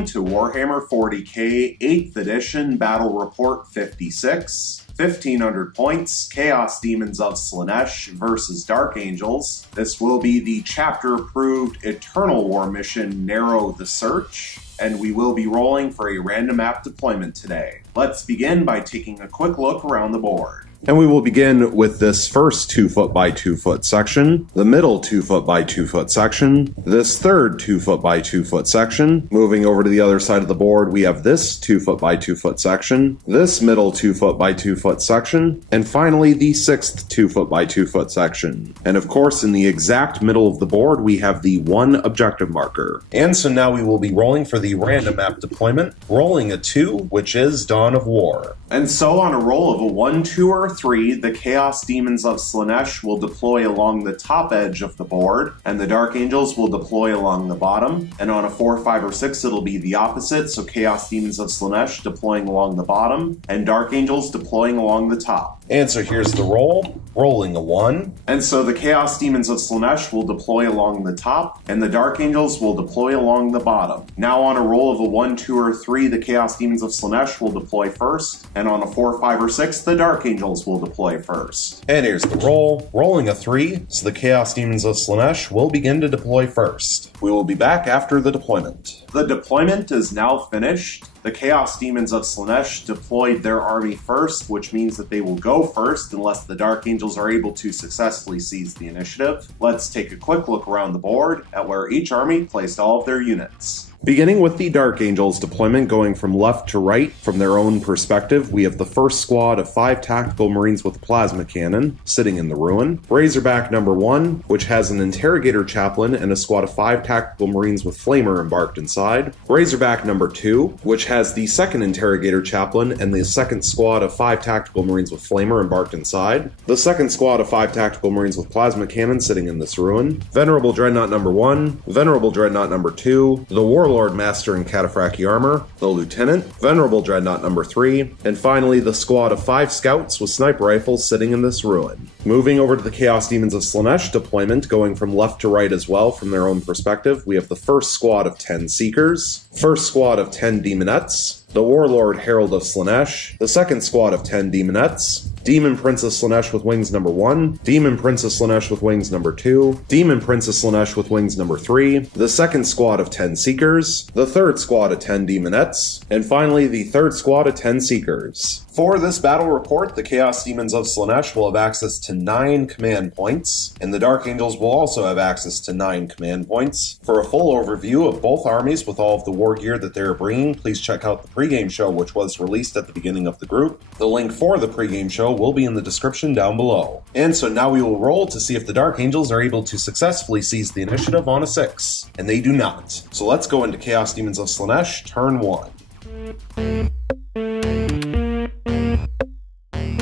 Welcome to Warhammer 40k 8th edition Battle Report 56. 1500 points, Chaos Demons of Slaanesh versus Dark Angels. This will be the chapter-approved Eternal War mission, Narrow the Search, and we will be rolling for a random map deployment today. Let's begin by taking a quick look around the board. And we will begin with this first 2 foot by 2 foot section, the middle 2 foot by 2 foot section, this third 2 foot by 2 foot section. Moving over to the other side of the board, we have this 2 foot by 2 foot section, this middle 2 foot by 2 foot section, and finally the sixth 2 foot by 2 foot section. And of course, in the exact middle of the board, we have the 1 objective marker. And so now we will be rolling for the random map deployment, rolling a 2, which is Dawn of War. And so on a roll of a 1, 2, or 3, the Chaos Demons of Slaanesh will deploy along the top edge of the board, and the Dark Angels will deploy along the bottom. And on a 4, 5, or 6, it'll be the opposite, so Chaos Demons of Slaanesh deploying along the bottom, and Dark Angels deploying along the top. And so here's the roll, rolling a 1. And so the Chaos Demons of Slaanesh will deploy along the top, and the Dark Angels will deploy along the bottom. Now on a roll of a 1, 2, or 3, the Chaos Demons of Slaanesh will deploy first, and on a 4, 5, or 6, the Dark Angels will deploy first. And here's the roll, rolling a 3, so the Chaos Demons of Slaanesh will begin to deploy first. We will be back after the deployment. The deployment is now finished. The Chaos Demons of Slaanesh deployed their army first, which means that they will go first unless the Dark Angels are able to successfully seize the initiative. Let's take a quick look around the board at where each army placed all of their units. Beginning with the Dark Angels deployment going from left to right from their own perspective, we have the first squad of 5 tactical marines with plasma cannon sitting in the ruin. Razorback number 1, which has an interrogator chaplain and a squad of 5 tactical marines with flamer embarked inside. Razorback number 2, which has the second interrogator chaplain and the second squad of 5 tactical marines with flamer embarked inside. The second squad of 5 tactical marines with plasma cannon sitting in this ruin. Venerable Dreadnought number 1, Venerable Dreadnought number 2, the Warlord Master in Cataphracti armor, the Lieutenant, Venerable Dreadnought number 3, and finally the squad of 5 scouts with sniper rifles sitting in this ruin. Moving over to the Chaos Demons of Slaanesh deployment, going from left to right as well from their own perspective, we have the first squad of 10 Seekers, first squad of 10 Demonettes, the Warlord Herald of Slaanesh, the second squad of 10 Demonettes, Demon Princess Slaanesh with wings number 1, Demon Princess Slaanesh with wings number 2, Demon Princess Slaanesh with wings number 3, the second squad of 10 Seekers, the third squad of 10 Demonettes, and finally the third squad of 10 Seekers. For this battle report, the Chaos Demons of Slaanesh will have access to 9 command points, and the Dark Angels will also have access to 9 command points. For a full overview of both armies with all of the war gear that they're bringing, please check out the pregame show which was released at the beginning of the group. The link for the pregame show will be in the description down below. And so now we will roll to see if the Dark Angels are able to successfully seize the initiative on a 6. And they do not. So let's go into Chaos Demons of Slaanesh, turn 1.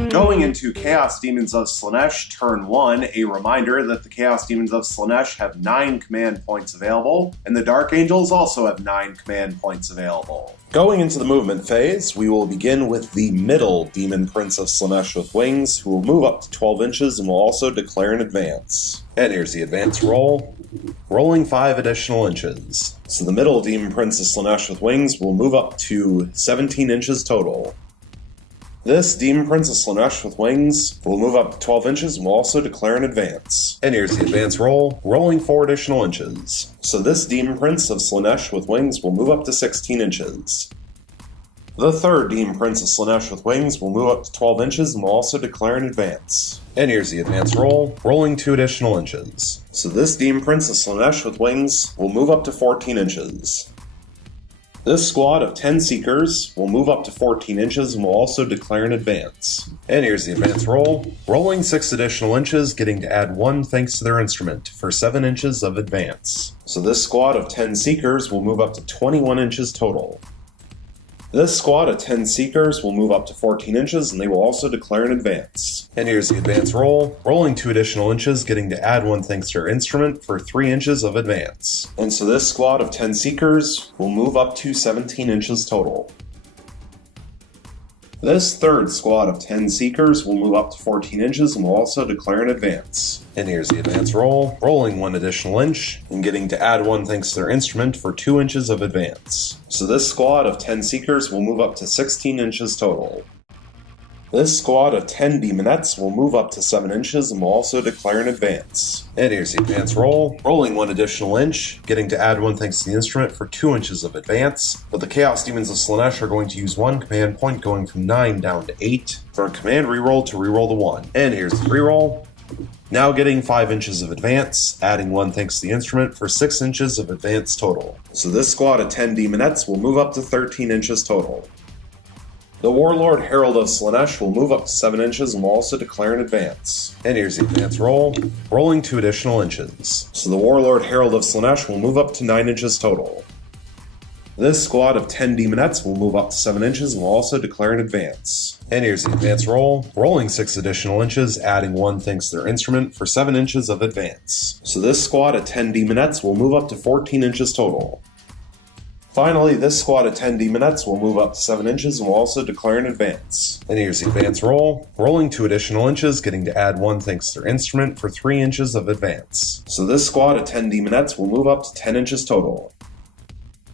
Going into Chaos Demons of Slaanesh, turn 1, a reminder that the Chaos Demons of Slaanesh have 9 command points available, and the Dark Angels also have 9 command points available. Going into the movement phase, we will begin with the middle Demon Prince of Slaanesh with wings, who will move up to 12 inches and will also declare an advance. And here's the advance roll, rolling 5 additional inches. So the middle Demon Prince of Slaanesh with wings will move up to 17 inches total. This Demon Prince of Slaanesh with wings will move up to 12 inches and will also declare an advance. And here's the advance roll, rolling 4 additional inches. So this Demon Prince of Slaanesh with wings will move up to 16 inches. The third Demon Prince of Slaanesh with wings will move up to 12 inches and will also declare an advance. And here's the advance roll, rolling 2 additional inches. So this Demon Prince of Slaanesh with wings will move up to 14 inches. This squad of 10 Seekers will move up to 14 inches and will also declare an advance. And here's the advance roll, rolling 6 additional inches, getting to add 1 thanks to their instrument, for 7 inches of advance. So this squad of 10 Seekers will move up to 21 inches total. This squad of 10 Seekers will move up to 14 inches and they will also declare an advance. And here's the advance roll, rolling 2 additional inches, getting to add 1 thanks to our instrument for 3 inches of advance. And so this squad of 10 Seekers will move up to 17 inches total. This third squad of 10 Seekers will move up to 14 inches and will also declare an advance. And here's the advance roll, rolling 1 additional inch, and getting to add 1 thanks to their instrument for 2 inches of advance. So this squad of 10 Seekers will move up to 16 inches total. This squad of 10 Demonettes will move up to 7 inches and will also declare an advance. And here's the advance roll, rolling 1 additional inch, getting to add 1 thanks to the instrument for 2 inches of advance. But the Chaos Demons of Slaanesh are going to use 1 command point going from 9 down to 8 for a command reroll to reroll the 1. And here's the reroll. Now getting 5 inches of advance, adding 1 thanks to the instrument for 6 inches of advance total. So this squad of 10 Demonettes will move up to 13 inches total. The Warlord Herald of Slaanesh will move up to 7 inches and will also declare an advance. And here's the advance roll, rolling 2 additional inches. So the Warlord Herald of Slaanesh will move up to 9 inches total. This squad of 10 Demonettes will move up to 7 inches and will also declare an advance. And here's the advance roll, rolling 6 additional inches, adding 1 thanks to their instrument for 7 inches of advance. So this squad of 10 Demonettes will move up to 14 inches total. Finally, this squad of 10 Demonettes will move up to 7 inches and will also declare an advance. And here's the advance roll, rolling 2 additional inches, getting to add 1 thanks to their instrument for 3 inches of advance. So this squad of 10 Demonettes will move up to 10 inches total.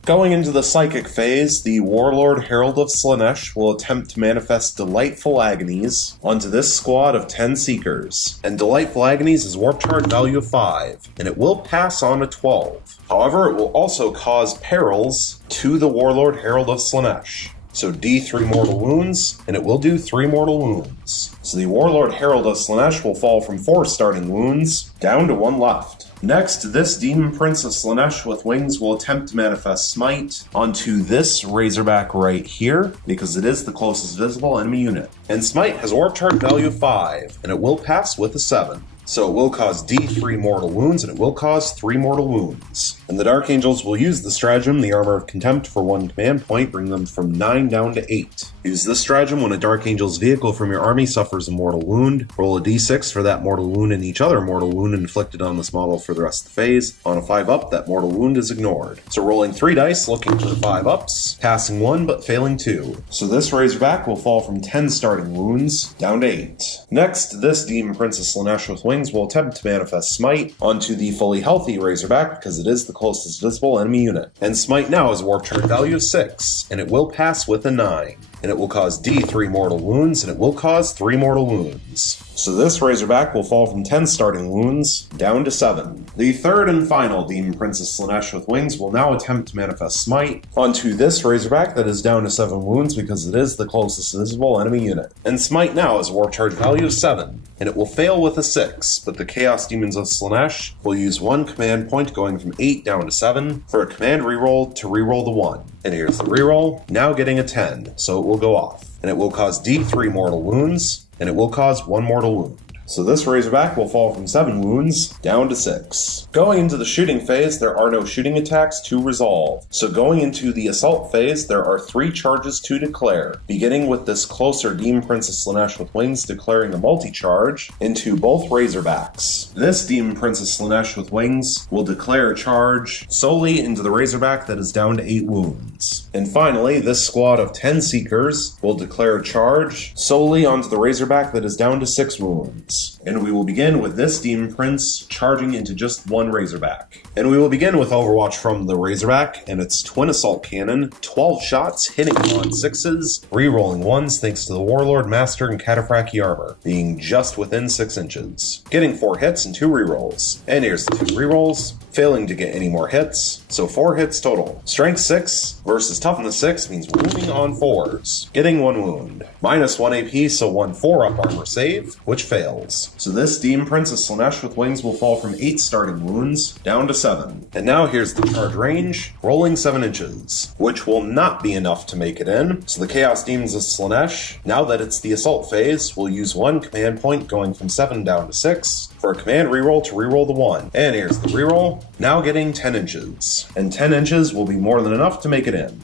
Going into the Psychic phase, the Warlord Herald of Slaanesh will attempt to manifest Delightful Agonies onto this squad of 10 Seekers. And Delightful Agonies is warp chart value of 5, and it will pass on to 12. However, it will also cause perils to the Warlord Herald of Slaanesh. So D3 mortal wounds, and it will do 3 mortal wounds. So the Warlord Herald of Slaanesh will fall from 4 starting wounds down to 1 left. Next, this Demon Prince of Slaanesh with wings will attempt to manifest Smite onto this Razorback right here, because it is the closest visible enemy unit. And Smite has a warp chart value of 5, and it will pass with a 7. So it will cause D3 mortal wounds, and it will cause 3 mortal wounds. And the Dark Angels will use the stratagem, the Armor of Contempt, for 1 command point, bring them from 9 down to 8. Use this stratagem when a Dark Angel's vehicle from your army suffers a mortal wound. Roll a d6 for that mortal wound and each other mortal wound inflicted on this model for the rest of the phase. On a 5-up, that mortal wound is ignored. So rolling 3 dice, looking for 5-ups, passing 1 but failing 2. So this Razorback will fall from 10 starting wounds down to 8. Next, this Demon Prince of Slaanesh with wings will attempt to manifest Smite onto the fully healthy Razorback because it is the closest visible enemy unit. And Smite now has a warp chart value of 6, and it will pass with a 9. And it will cause D3 mortal wounds, and it will cause 3 mortal wounds. So this Razorback will fall from 10 starting wounds down to 7. The third and final Demon Prince of Slaanesh with wings will now attempt to manifest Smite onto this Razorback that is down to 7 wounds because it is the closest visible enemy unit. And Smite now has a warp charge value of 7, and it will fail with a 6, but the Chaos Demons of Slaanesh will use 1 command point going from 8 down to 7 for a command reroll to reroll the 1. And here's the reroll, now getting a 10, so it will go off. And it will cause D3 mortal wounds, and it will cause 1 mortal wound. So this Razorback will fall from 7 wounds down to 6. Going into the shooting phase, there are no shooting attacks to resolve. So going into the assault phase, there are 3 charges to declare, beginning with this closer Demon Prince of Slaanesh with wings declaring a multi-charge into both Razorbacks. This Demon Prince of Slaanesh with wings will declare a charge solely into the Razorback that is down to 8 wounds. And finally, this squad of 10 Seekers will declare a charge solely onto the Razorback that is down to 6 wounds. And we will begin with this Demon Prince charging into just 1 Razorback. And we will begin with Overwatch from the Razorback and its twin assault cannon, 12 shots hitting on 6s, re-rolling 1s thanks to the Warlord, Master, and Cataphractii armor, being just within 6 inches. Getting 4 hits and 2 re-rolls. And here's the 2 re-rolls, failing to get any more hits, so 4 hits total. Strength 6 versus Toughness 6 means wounding on 4s. Getting 1 wound. Minus 1 AP, so 1 4-up armor save, which fails. So this Demon Prince of Slaanesh with wings will fall from 8 starting wounds down to 7. And now here's the charge range, rolling 7 inches, which will not be enough to make it in. So the Chaos Demons of Slaanesh, now that it's the assault phase, will use 1 command point going from 7 down to 6 for a command reroll to reroll the 1. And here's the reroll, now getting 10 inches. And 10 inches will be more than enough to make it in.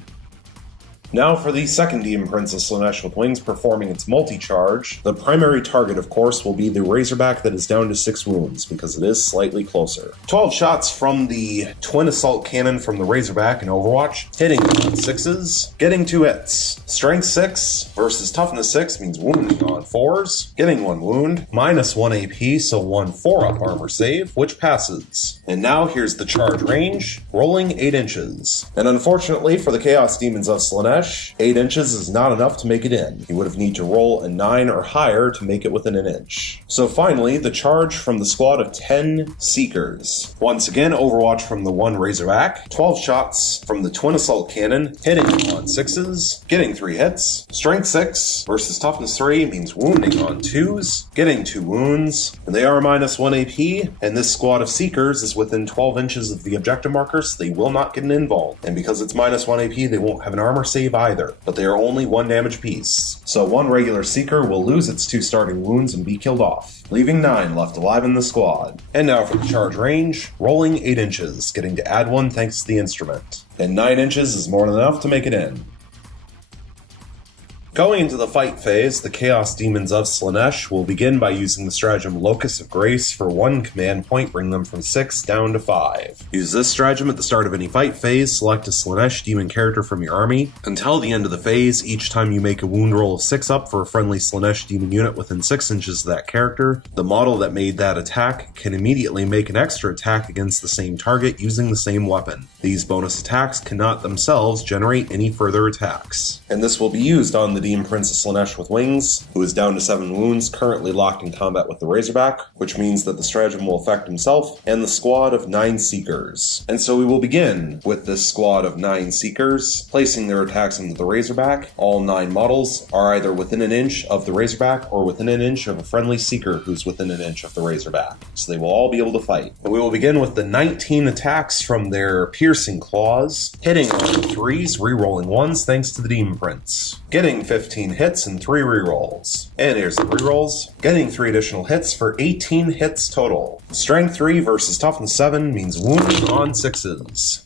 Now for the second Daemons of Slaanesh with wings performing its multi-charge. The primary target, of course, will be the Razorback that is down to 6 wounds, because it is slightly closer. 12 shots from the twin assault cannon from the Razorback in Overwatch, hitting on 6s, getting 2 hits. Strength 6 versus toughness 6 means wounding on 4s, getting 1 wound, minus 1 AP, so 1 4-up armor save, which passes. And now here's the charge range, rolling 8 inches. And unfortunately for the Chaos Daemons of Slaanesh, 8 inches is not enough to make it in. You would have need to roll a 9 or higher to make it within an inch. So finally, the charge from the squad of 10 Seekers. Once again, Overwatch from the 1 Razorback, 12 shots from the twin assault cannon, hitting on 6s, getting 3 hits. Strength 6 versus toughness 3 means wounding on 2s, getting 2 wounds, and they are minus 1 AP, and this squad of Seekers is within 12 inches of the objective marker, so they will not get an invuln. And because it's minus 1 AP, they won't have an armor save either, but they are only 1 damage piece. So 1 regular Seeker will lose its 2 starting wounds and be killed off, leaving 9 left alive in the squad. And now for the charge range, rolling 8 inches, getting to add 1 thanks to the instrument. And 9 inches is more than enough to make it in. Going into the fight phase, the Chaos Daemons of Slaanesh will begin by using the stratagem Locus of Grace for 1 command point, bring them from 6 down to 5. Use this stratagem at the start of any fight phase, select a Slaanesh demon character from your army. Until the end of the phase, each time you make a wound roll of 6 up for a friendly Slaanesh demon unit within 6 inches of that character, the model that made that attack can immediately make an extra attack against the same target using the same weapon. These bonus attacks cannot themselves generate any further attacks. And this will be used on the Demon Prince of Slaanesh with wings, who is down to 7 wounds, currently locked in combat with the Razorback, which means that the stratagem will affect himself and the squad of 9 Seekers. And so we will begin with this squad of 9 Seekers, placing their attacks into the Razorback. All 9 models are either within an inch of the Razorback or within an inch of a friendly Seeker who's within an inch of the Razorback. So they will all be able to fight. And we will begin with the 19 attacks from their piercing claws, hitting on 3s, rerolling 1s thanks to the Demon Prince, getting 15 hits and 3 rerolls. And here's the rerolls, getting 3 additional hits for 18 hits total. Strength 3 versus toughness 7 means wounding on 6s,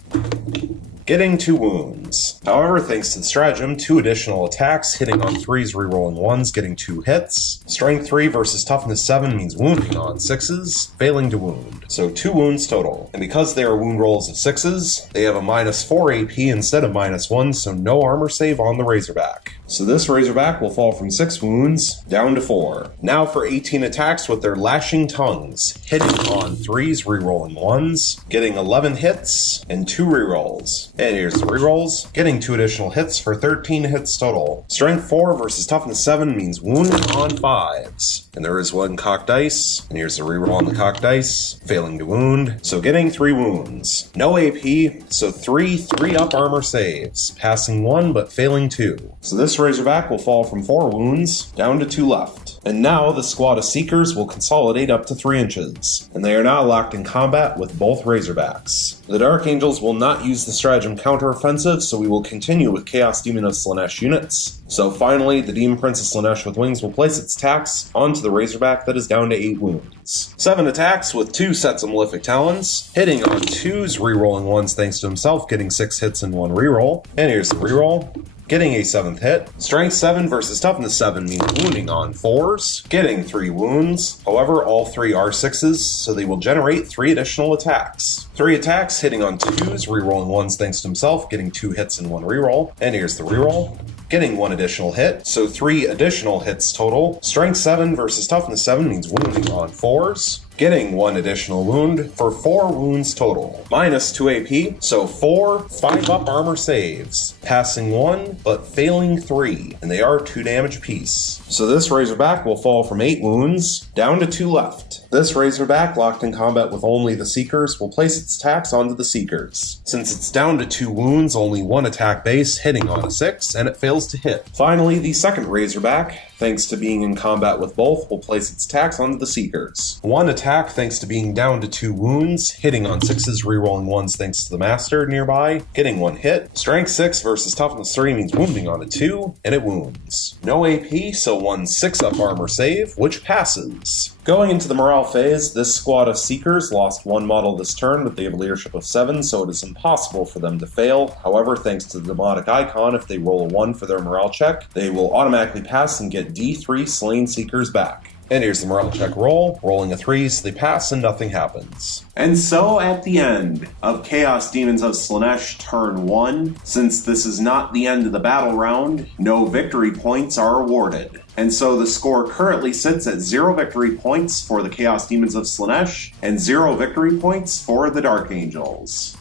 getting 2 wounds. However, thanks to the stratagem, 2 additional attacks, hitting on 3s, rerolling 1s, getting 2 hits. Strength 3 versus toughness 7 means wounding on 6s, failing to wound. So 2 wounds total. And because they are wound rolls of 6s, they have a minus 4 AP instead of minus 1, so no armor save on the Razorback. So this Razorback will fall from 6 wounds down to 4. Now for 18 attacks with their lashing tongues, hitting on 3s, rerolling 1s, getting 11 hits and 2 rerolls. And here's the rerolls, getting 2 additional hits for 13 hits total. Strength 4 versus toughness 7 means wounding on 5s. And there is 1 cocked dice, and here's the reroll on the cocked dice, failing to wound, so getting 3 wounds. No AP, so 3 3-up armor saves, passing 1 but failing 2. So this Razorback will fall from 4 wounds down to 2 left. And now the squad of Seekers will consolidate up to 3 inches, and they are now locked in combat with both Razorbacks. The Dark Angels will not use the stratagem counteroffensive, so we will continue with Chaos Demon of Slaanesh units. So finally, the Demon Prince of Slaanesh with wings will place its attacks onto the Razorback that is down to 8 wounds. 7 attacks with 2 sets of Malefic Talons, hitting on 2s, rerolling 1s thanks to himself, getting 6 hits and 1 reroll. And here's the reroll, getting a 7th hit. Strength 7 versus toughness 7 means wounding on 4s, getting 3 wounds. However, all 3 are 6s, so they will generate 3 additional attacks. 3 attacks, hitting on 2s, rerolling 1s thanks to himself, getting 2 hits and 1 reroll. And here's the reroll, getting 1 additional hit, so 3 additional hits total. Strength 7 versus toughness 7 means wounding on 4s, getting 1 additional wound for 4 wounds total. Minus 2 AP, so 4 5-up armor saves, passing 1 but failing 3, and they are 2 damage apiece. So this Razorback will fall from 8 wounds down to 2 left. This Razorback, locked in combat with only the Seekers, will place its attacks onto the Seekers. Since it's down to 2 wounds, only 1 attack base, hitting on a 6, and it fails to hit. Finally, the second Razorback, thanks to being in combat with both, will place its attacks onto the Seekers. 1 attack thanks to being down to 2 wounds, hitting on 6s, rerolling 1s thanks to the Master nearby, getting 1 hit. Strength 6 versus toughness 3 means wounding on a 2, and it wounds. No AP, so 1 6-up armor save, which passes. Going into the morale phase, this squad of Seekers lost one model this turn, but they have a leadership of 7, so it is impossible for them to fail. However, thanks to the demonic icon, if they roll a 1 for their morale check, they will automatically pass and get D3 slain Seekers back. And here's the morale check roll. Rolling a 3, so they pass and nothing happens. And so at the end of Chaos Demons of Slaanesh turn 1, since this is not the end of the battle round, no victory points are awarded. And so the score currently sits at 0 victory points for the Chaos Demons of Slaanesh and 0 victory points for the Dark Angels.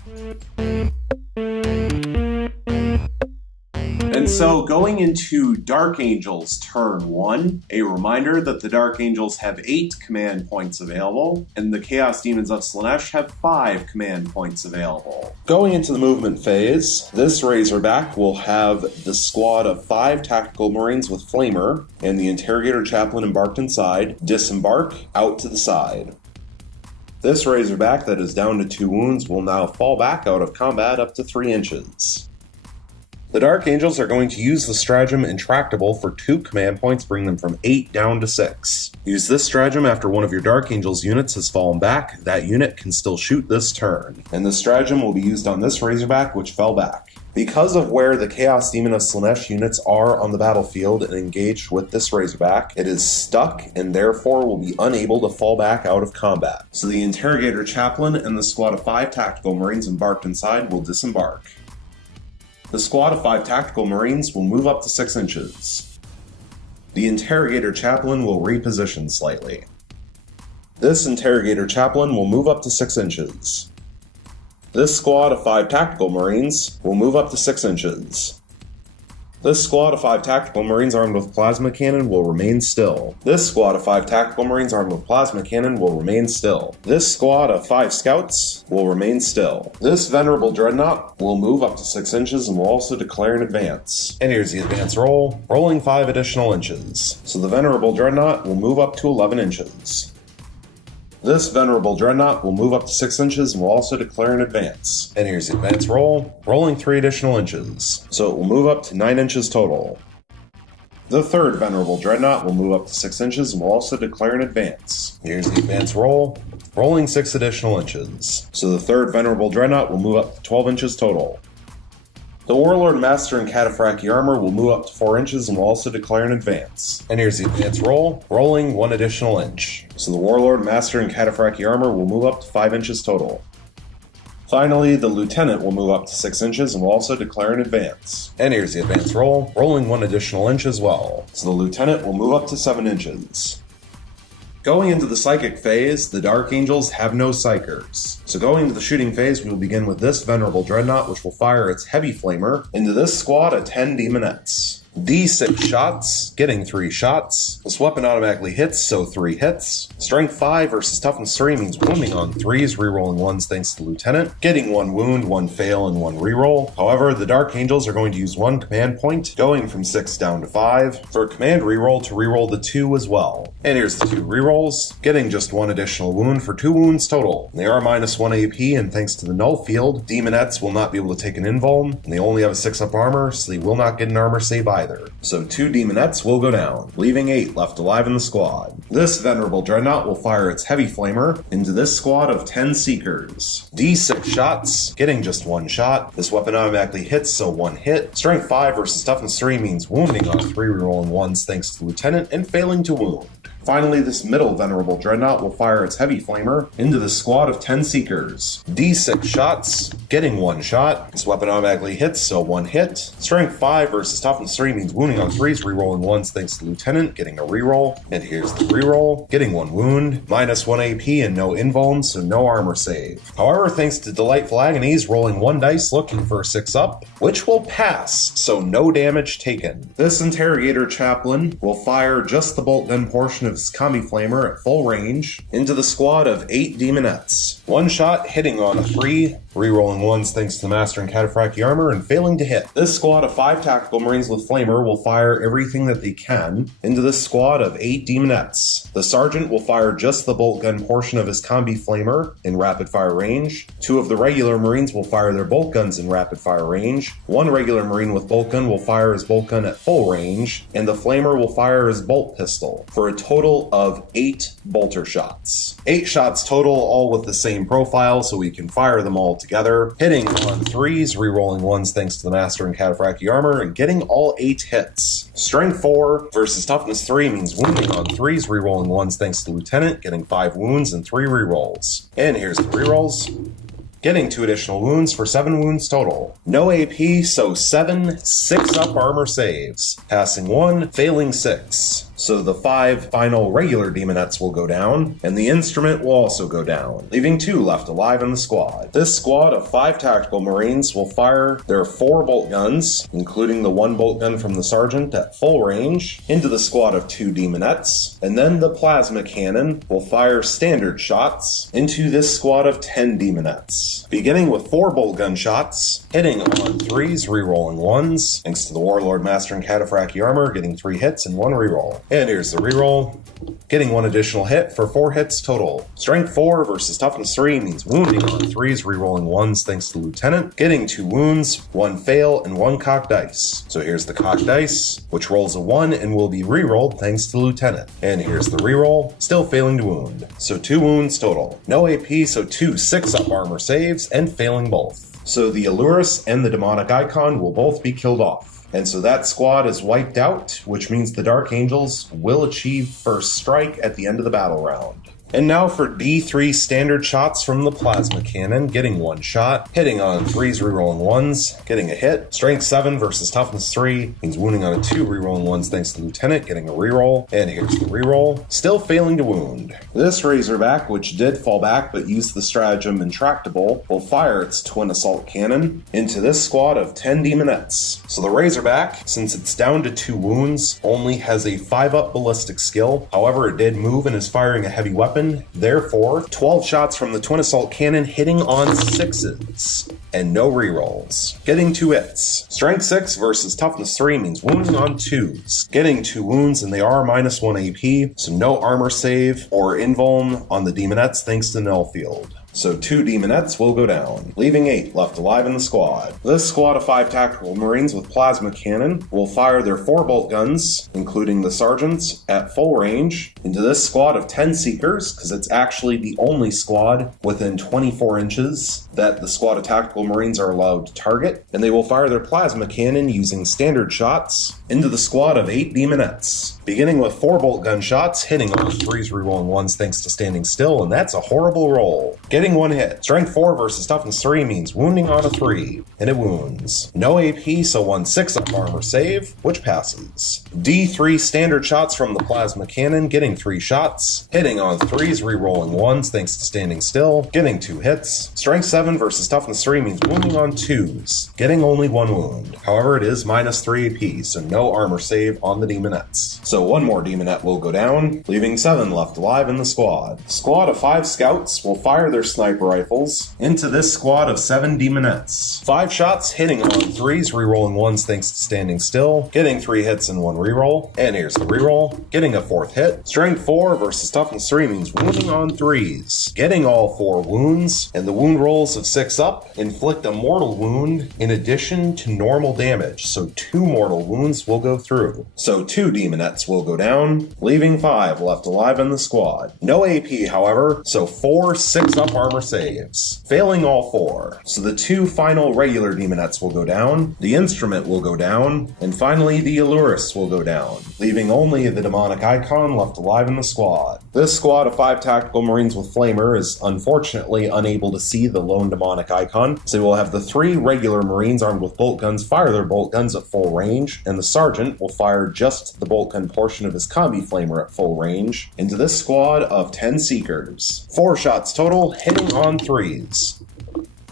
And so going into Dark Angels turn 1, a reminder that the Dark Angels have 8 command points available, and the Chaos Demons of Slaanesh have 5 command points available. Going into the movement phase, this Razorback will have the squad of 5 Tactical Marines with Flamer, and the Interrogator Chaplain embarked inside, disembark out to the side. This Razorback that is down to 2 wounds will now fall back out of combat up to 3 inches. The Dark Angels are going to use the stratagem Intractable for 2 command points, bring them from 8 down to 6. Use this stratagem after one of your Dark Angels units has fallen back. That unit can still shoot this turn. And the stratagem will be used on this Razorback, which fell back. Because of where the Chaos Demon of Slaanesh units are on the battlefield and engaged with this Razorback, it is stuck and therefore will be unable to fall back out of combat. So the Interrogator Chaplain and the squad of 5 Tactical Marines embarked inside will disembark. The squad of 5 Tactical Marines will move up to 6 inches. The Interrogator Chaplain will reposition slightly. This Interrogator Chaplain will move up to 6 inches. This squad of 5 Tactical Marines will move up to 6 inches. This squad of 5 Tactical Marines armed with Plasma Cannon will remain still. This squad of 5 Tactical Marines armed with Plasma Cannon will remain still. This squad of 5 Scouts will remain still. This Venerable Dreadnought will move up to 6 inches and will also declare an advance. And here's the advance roll, rolling 5 additional inches. So the Venerable Dreadnought will move up to 11 inches. This Venerable Dreadnought will move up to 6 inches and will also declare an advance. And here's the advance roll, rolling 3 additional inches. So it will move up to 9 inches total. The third Venerable Dreadnought will move up to 6 inches and will also declare an advance. Here's the advance roll, rolling 6 additional inches. So the third Venerable Dreadnought will move up to 12 inches total. The Warlord Master in Cataphractii armor will move up to 4 inches and will also declare an advance. And here's the advance roll, rolling 1 additional inch. So the Warlord Master in Cataphractii armor will move up to 5 inches total. Finally, the Lieutenant will move up to 6 inches and will also declare an advance. And here's the advance roll, rolling 1 additional inch as well. So the Lieutenant will move up to 7 inches. Going into the Psychic phase, the Dark Angels have no Psychers. So going into the shooting phase, we will begin with this Venerable Dreadnought, which will fire its Heavy Flamer into this squad of 10 Demonettes. D6 shots, getting 3 shots. This weapon automatically hits, so 3 hits. Strength 5 versus Toughness 3 means wounding on 3s, rerolling 1s thanks to the Lieutenant. Getting 1 wound, 1 fail, and 1 reroll. However, the Dark Angels are going to use 1 command point, going from 6 down to 5, for a command reroll to reroll the 2 as well. And here's the 2 rerolls, getting just 1 additional wound for 2 wounds total. They are minus 1 AP, and thanks to the Null Field, Demonettes will not be able to take an invuln, and they only have a 6-up armor, so they will not get an armor save either. So 2 Demonettes will go down, leaving 8 left alive in the squad. This Venerable Dreadnought will fire its Heavy Flamer into this squad of 10 Seekers. D6 shots, getting just 1 shot. This weapon automatically hits, so 1 hit. Strength 5 versus Toughness 3 means wounding on 3 rerolling 1s thanks to the Lieutenant and failing to wound. Finally, this middle Venerable Dreadnought will fire its Heavy Flamer into the squad of 10 Seekers. D6 shots, getting 1 shot. This weapon automatically hits, so 1 hit. Strength 5 versus Toughness 3 means wounding on 3s, rerolling 1s thanks to the Lieutenant, getting a reroll. And here's the reroll, getting 1 wound, minus 1 AP and no invuln, so no armor save. However, thanks to Delightful Agonies, rolling 1 dice looking for a 6-up, which will pass, so no damage taken. This Interrogator Chaplain will fire just the bolt gun portion of his Combi Flamer at full range into the squad of 8 Demonettes. 1 shot hitting on a 3, rerolling ones thanks to the Master and Cataphractii armor, and failing to hit. This squad of 5 tactical marines with flamer will fire everything that they can into this squad of 8 demonettes. The sergeant will fire just the bolt gun portion of his combi flamer in rapid fire range. 2 of the regular marines will fire their bolt guns in rapid fire range. 1 regular marine with bolt gun will fire his bolt gun at full range, and the flamer will fire his bolt pistol for a total of 8 bolter shots. 8 shots total, all with the same profile, so we can fire them all together, hitting on 3s, rerolling 1s thanks to the Master and Cataphractii armor, and getting all 8 hits. Strength 4 versus Toughness 3 means wounding on 3s, rerolling 1s thanks to Lieutenant, getting 5 wounds and 3 rerolls. And here's the rerolls. Getting 2 additional wounds for 7 wounds total. No AP, so 7 6-up armor saves. Passing 1, failing 6. So the 5 final regular demonettes will go down, and the instrument will also go down, leaving 2 left alive in the squad. This squad of 5 tactical marines will fire their 4 bolt guns, including the 1 bolt gun from the sergeant at full range, into the squad of 2 demonettes, and then the plasma cannon will fire standard shots into this squad of 10 demonettes. Beginning with 4 bolt gun shots, hitting on 3s, rerolling 1s, thanks to the Warlord, Master, and Cataphractii armor, getting 3 hits and 1 reroll. And here's the reroll. Getting 1 additional hit for 4 hits total. Strength 4 versus Toughness 3 means wounding on 3s, rerolling 1s thanks to Lieutenant, getting 2 wounds, 1 fail, and 1 cocked dice. So here's the cocked dice, which rolls a 1 and will be rerolled thanks to Lieutenant. And here's the reroll, still failing to wound. So 2 wounds total. No AP, so 2 6-up armor saves, and failing both. So the Allurus and the Demonic Icon will both be killed off. And so that squad is wiped out, which means the Dark Angels will achieve first strike at the end of the battle round. And now for D3 standard shots from the plasma cannon, getting 1 shot, hitting on 3s, rerolling 1s, getting a hit. Strength 7 versus Toughness 3 means wounding on a 2, rerolling 1s thanks to Lieutenant, getting a reroll. And here's the reroll, still failing to wound. This Razorback, which did fall back but used the stratagem Intractable, will fire its twin assault cannon into this squad of 10 demonettes. So the Razorback, since it's down to 2 wounds, only has a 5-up ballistic skill. However, it did move and is firing a heavy weapon. Therefore, 12 shots from the twin assault cannon hitting on 6s, and no rerolls. Getting 2 hits. Strength 6 versus Toughness 3 means wounding on 2s. Getting 2 wounds, and they are -1 AP, so no armor save or invuln on the demonettes thanks to Nullfield. So 2 demonettes will go down, leaving 8 left alive in the squad. This squad of 5 tactical marines with plasma cannon will fire their 4 bolt guns, including the sergeants, at full range into this squad of 10 seekers, because it's actually the only squad within 24 inches that the squad of tactical marines are allowed to target, and they will fire their plasma cannon using standard shots into the squad of 8 demonettes. Beginning with 4 bolt gun shots, hitting on 3s, rerolling 1s thanks to standing still, and that's a horrible roll. Getting 1 hit. Strength 4 versus Toughness 3 means wounding on a 3, and it wounds. No AP, so 1 6-up armor save, which passes. D3 standard shots from the plasma cannon, getting 3 shots, hitting on 3s, rerolling 1s thanks to standing still, getting 2 hits. Strength 7 versus Toughness 3 means wounding on 2s, getting only 1 wound. However, it is -3 AP, so no armor save on the demonettes. So 1 more demonette will go down, leaving 7 left alive in the squad. Squad of 5 scouts will fire their sniper rifles into this squad of 7 demonettes. 5 shots hitting on 3s, rerolling 1s thanks to standing still, getting 3 hits and 1 reroll. And here's the reroll, getting a 4th hit. Strength 4 versus Toughness 3 means wounding on 3s, getting all 4 wounds, and the wound rolls of 6 up inflict a mortal wound in addition to normal damage, so 2 mortal wounds will go through. So 2 demonettes will go down, leaving 5 left alive in the squad. No AP, however, so 4 6-up armor saves, failing all 4. So the 2 final regular demonettes will go down, the instrument will go down, and finally the Allurus will go down, leaving only the demonic icon left alive in the squad. This squad of 5 tactical marines with flamer is unfortunately unable to see the lone demonic icon, so we'll have the 3 regular marines armed with bolt guns fire their bolt guns at full range, and the sergeant will fire just the bolt gun portion of his combi flamer at full range into this squad of 10 seekers. 4 shots total, hitting on 3s.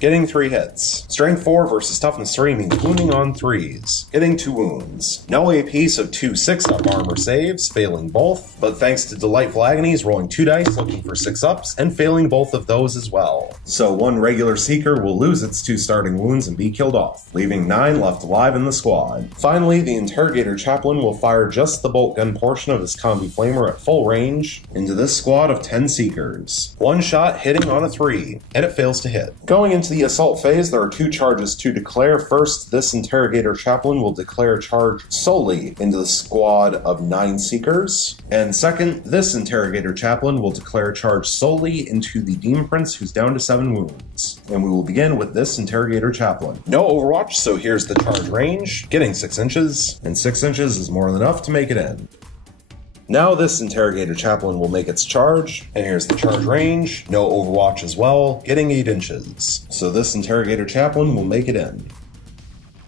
getting 3 hits. Strength 4 versus Toughness 3 means wounding on 3s, getting 2 wounds. No AP, so 2 6-up armor saves, failing both, but thanks to Delightful Agonies, rolling 2 dice, looking for 6-ups, and failing both of those as well. So 1 regular Seeker will lose its 2 starting wounds and be killed off, leaving 9 left alive in the squad. Finally, the Interrogator Chaplain will fire just the bolt gun portion of his Combi Flamer at full range into this squad of 10 Seekers. 1 shot hitting on a 3, and it fails to hit. Going into the assault phase, there are 2 charges to declare. First, this Interrogator Chaplain will declare a charge solely into the squad of 9 Seekers. And second, this Interrogator Chaplain will declare a charge solely into the Demon Prince, who's down to 7 wounds. And we will begin with this Interrogator Chaplain. No Overwatch, so here's the charge range, getting 6 inches, and 6 inches is more than enough to make it in. Now this Interrogator Chaplain will make its charge, and here's the charge range, no Overwatch as well, getting 8 inches. So this Interrogator Chaplain will make it in.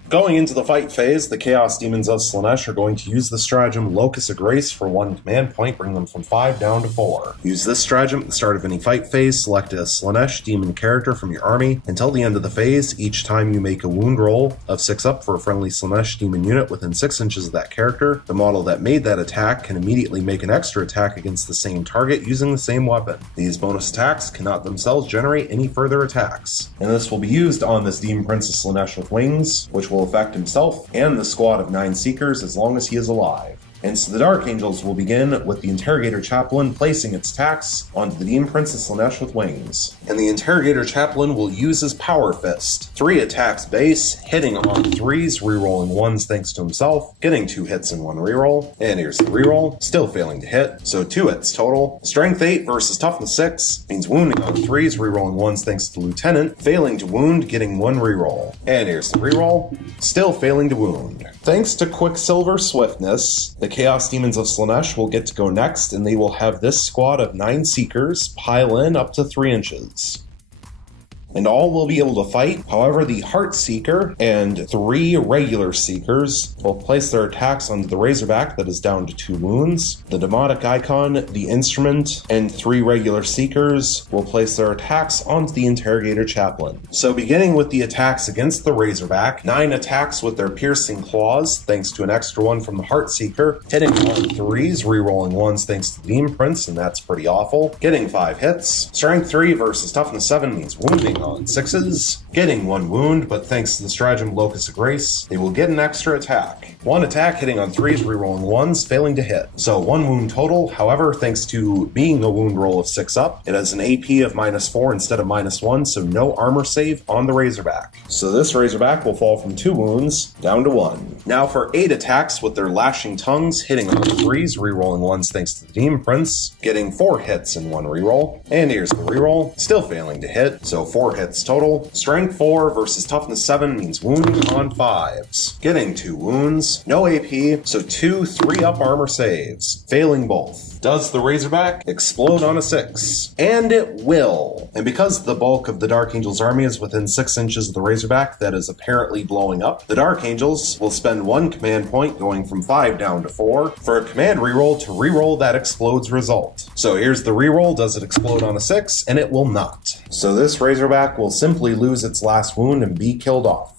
Going into the fight phase, the Chaos Demons of Slaanesh are going to use the stratagem Locus of Grace for 1 command point, bring them from 5 down to 4. Use this stratagem at the start of any fight phase, select a Slaanesh demon character from your army. Until the end of the phase, each time you make a wound roll of 6-up for a friendly Slaanesh demon unit within 6 inches of that character, the model that made that attack can immediately make an extra attack against the same target using the same weapon. These bonus attacks cannot themselves generate any further attacks. And this will be used on this Demon Prince of Slaanesh with wings, which will affect himself and the squad of 9 Seekers as long as he is alive. And so the Dark Angels will begin with the Interrogator Chaplain placing its attacks onto the Demon Prince of Slaanesh with wings. And the Interrogator Chaplain will use his Power Fist. 3 attacks base, hitting on 3s, rerolling 1s thanks to himself, getting 2 hits and 1 reroll. And here's the reroll, still failing to hit, so 2 hits total. Strength 8 versus Toughness 6 means wounding on 3s, rerolling 1s thanks to Lieutenant, failing to wound, getting 1 reroll. And here's the reroll, still failing to wound. Thanks to Quicksilver Swiftness, the Chaos Demons of Slaanesh will get to go next, and they will have this squad of 9 Seekers pile in up to 3 inches. And all will be able to fight. However, the Heart Seeker and 3 regular Seekers will place their attacks onto the Razorback that is down to 2 wounds. The Demonic Icon, the Instrument, and 3 regular Seekers will place their attacks onto the Interrogator Chaplain. So beginning with the attacks against the Razorback, 9 attacks with their Piercing Claws, thanks to an extra 1 from the Heart Seeker, hitting on 3s, rerolling 1s thanks to the Demon Prince, and that's pretty awful, getting 5 hits. Strength 3 versus Toughness 7 means wounding on 6s, getting 1 wound, but thanks to the stratagem Locus of Grace, they will get an extra attack. 1 attack hitting on 3s, rerolling 1s, failing to hit. So 1 wound total, however, thanks to being a wound roll of 6-up, it has an AP of -4 instead of -1, so no armor save on the Razorback. So this Razorback will fall from 2 wounds down to 1. Now for 8 attacks with their Lashing Tongues, hitting on 3s, rerolling 1s thanks to the Demon Prince, getting 4 hits and 1 reroll. And here's the reroll, still failing to hit, so 4 hits total. Strength 4 versus Toughness 7 means wounding on 5s, getting 2 wounds, no AP, so 2 3-up armor saves, failing both. Does the Razorback explode on a 6? And it will. And because the bulk of the Dark Angels army is within 6 inches of the Razorback that is apparently blowing up, the Dark Angels will spend 1 command point going from 5 down to 4 for a command reroll to reroll that explodes result. So here's the reroll, does it explode on a 6? And it will not. So this Razorback will simply lose its last wound and be killed off.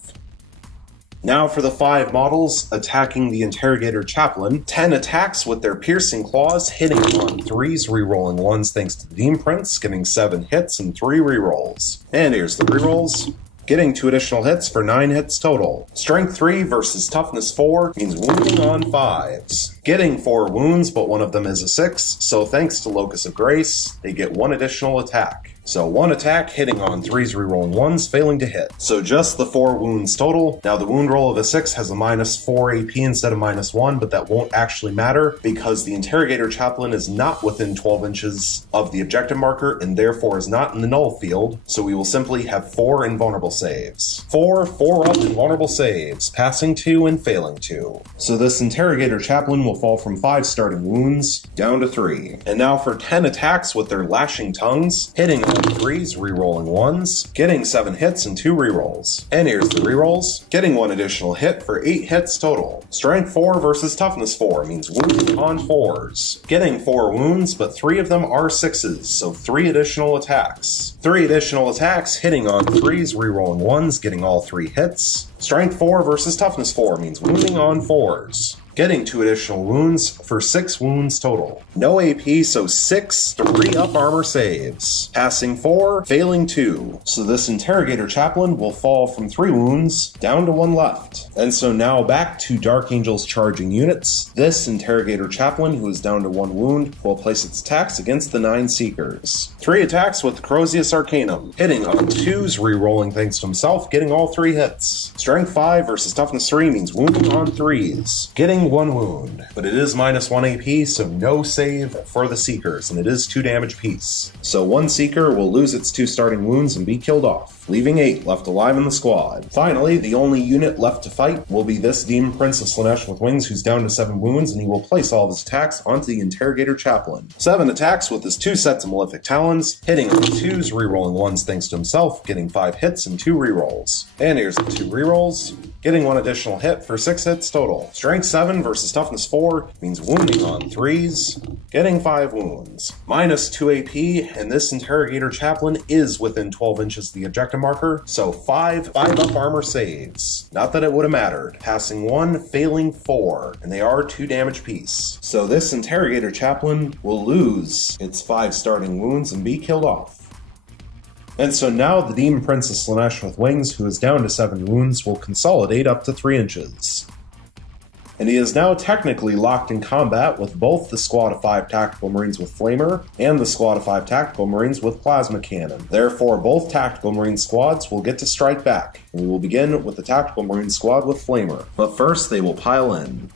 Now for the 5 models attacking the Interrogator Chaplain, 10 attacks with their Piercing Claws, hitting on 3s, rerolling 1s thanks to the Demon Prince, getting 7 hits and 3 rerolls. And here's the rerolls, getting 2 additional hits for 9 hits total. Strength 3 versus Toughness 4 means wounding on 5s, getting 4 wounds, but one of them is a 6, so thanks to Locus of Grace, they get 1 additional attack. So 1 attack, hitting on 3s, rerolling 1s, failing to hit. So just the 4 wounds total. Now the wound roll of a 6 has a -4 AP instead of -1, but that won't actually matter because the Interrogator Chaplain is not within 12 inches of the objective marker and therefore is not in the null field, so we will simply have 4 invulnerable saves. 4 4-up invulnerable saves, passing 2 and failing 2. So this Interrogator Chaplain will fall from 5 starting wounds down to 3. And now for 10 attacks with their Lashing Tongues, hitting on on 3s, rerolling 1s, getting 7 hits and 2 rerolls. And here's the rerolls, getting 1 additional hit for 8 hits total. Strength 4 versus Toughness 4 means wounding on 4s. Getting 4 wounds, but 3 of them are 6s, so 3 additional attacks. 3 additional attacks, hitting on 3s, rerolling 1s, getting all 3 hits. Strength 4 versus Toughness 4 means wounding on 4s. Getting 2 additional wounds for 6 wounds total. No AP, so 6 3-up armor saves. Passing 4, failing 2. So this Interrogator Chaplain will fall from 3 wounds down to 1 left. And so now back to Dark Angel's charging units. This Interrogator Chaplain, who is down to 1 wound, will place its attacks against the 9 Seekers. 3 attacks with Corrosius Arcanum, hitting on 2s, rerolling thanks to himself, getting all 3 hits. Strength 5 versus Toughness 3 means wounding on 3s. Getting 1 wound, but it is minus 1 AP, so no save for the Seekers, and it is 2 damage apiece. So 1 Seeker will lose its 2 starting wounds and be killed off, leaving 8 left alive in the squad. Finally, the only unit left to fight will be this Demon Prince of Slaanesh with wings, who's down to 7 wounds, and he will place all of his attacks onto the Interrogator Chaplain. 7 attacks with his 2 sets of Malefic Talons, hitting on 2s, rerolling 1s thanks to himself, getting 5 hits and 2 rerolls. And here's the 2 rerolls, getting 1 additional hit for 6 hits total. Strength 7 versus Toughness 4 means wounding on 3s, getting 5 wounds. Minus 2 AP, and this Interrogator Chaplain is within 12 inches of the objective marker, so 5 5-up armor saves. Not that it would have mattered. Passing 1, failing 4, and they are 2 damage apiece. So this Interrogator Chaplain will lose its 5 starting wounds and be killed off. And so now the Demon Prince of Slaanesh with wings, who is down to 7 wounds, will consolidate up to 3 inches. And he is now technically locked in combat with both the squad of 5 Tactical Marines with Flamer and the squad of 5 Tactical Marines with Plasma Cannon. Therefore, both Tactical Marine squads will get to strike back. We will begin with the Tactical Marine squad with Flamer. But first, they will pile in.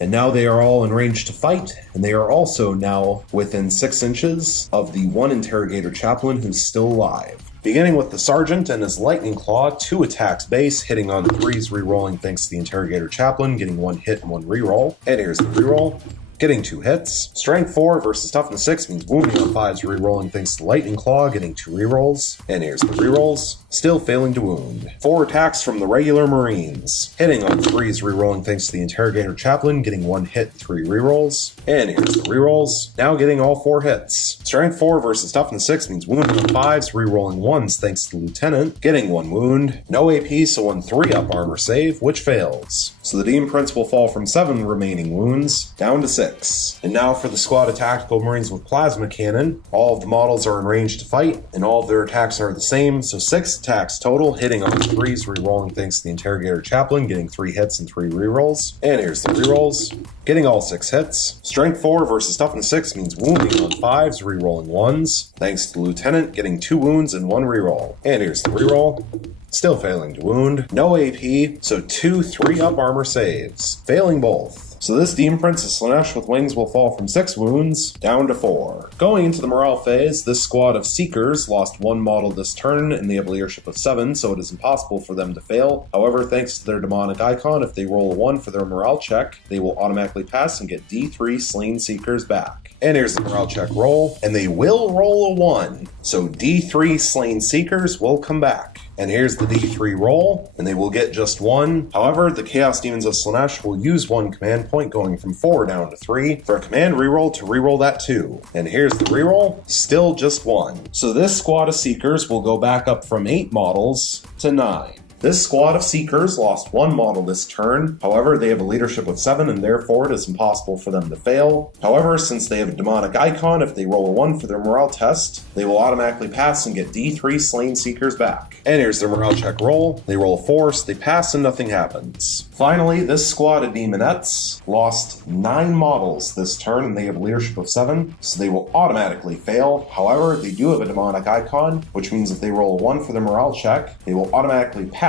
And now they are all in range to fight, and they are also now within 6 inches of the 1 Interrogator Chaplain who's still alive. Beginning with the Sergeant and his Lightning Claw, 2 attacks base, hitting on 3s, rerolling thanks to the Interrogator Chaplain, getting 1 hit and 1 reroll. And here's the reroll, getting 2 hits. Strength 4 versus Toughness 6 means wounding on 5s, rerolling thanks to Lightning Claw, getting 2 rerolls. And here's the rerolls, still failing to wound. 4 attacks from the regular Marines, hitting on 3s, rerolling thanks to the Interrogator Chaplain, getting 1 hit, 3 rerolls. And here's the rerolls, now getting all 4 hits. Strength 4 versus Toughness 6 means wounding on 5s, rerolling 1s thanks to the Lieutenant, getting 1 wound. No AP, so 1 3-up armor save, which fails. So the Demon Prince will fall from 7 remaining wounds down to 6. And now for the squad of Tactical Marines with Plasma Cannon. All of the models are in range to fight, and all of their attacks are the same, so 6 attacks total, hitting on 3s, rerolling thanks to the Interrogator Chaplain, getting 3 hits and 3 rerolls. And here's the rerolls, getting all 6 hits. Strength 4 versus Toughness 6 means wounding on 5s, rerolling 1s, thanks to the Lieutenant, getting 2 wounds and 1 reroll. And here's the reroll, still failing to wound. No AP, so 2 3-up armor saves, failing both. So this Demon Prince of Slaanesh with wings will fall from 6 wounds down to 4. Going into the morale phase, this squad of Seekers lost 1 model this turn, and they have a leadership of 7, so it is impossible for them to fail. However, thanks to their demonic icon, if they roll a 1 for their morale check, they will automatically pass and get D3 slain Seekers back. And here's the morale check roll, and they will roll a 1, so D3 slain Seekers will come back. And here's the D3 roll, and they will get just 1. However, the Chaos Demons of Slaanesh will use 1 command point, going from 4 down to 3, for a command reroll to reroll that 2. And here's the reroll, still just 1. So this squad of Seekers will go back up from 8 models to 9. This squad of Seekers lost 1 model this turn. However, they have a leadership of 7, and therefore it is impossible for them to fail. However, since they have a demonic icon, if they roll a 1 for their morale test, they will automatically pass and get D3 slain Seekers back. And here's their morale check roll. They roll a 4, so they pass and nothing happens. Finally, this squad of Demonettes lost 9 models this turn, and they have a leadership of 7, so they will automatically fail. However, they do have a demonic icon, which means if they roll a 1 for their morale check, they will automatically pass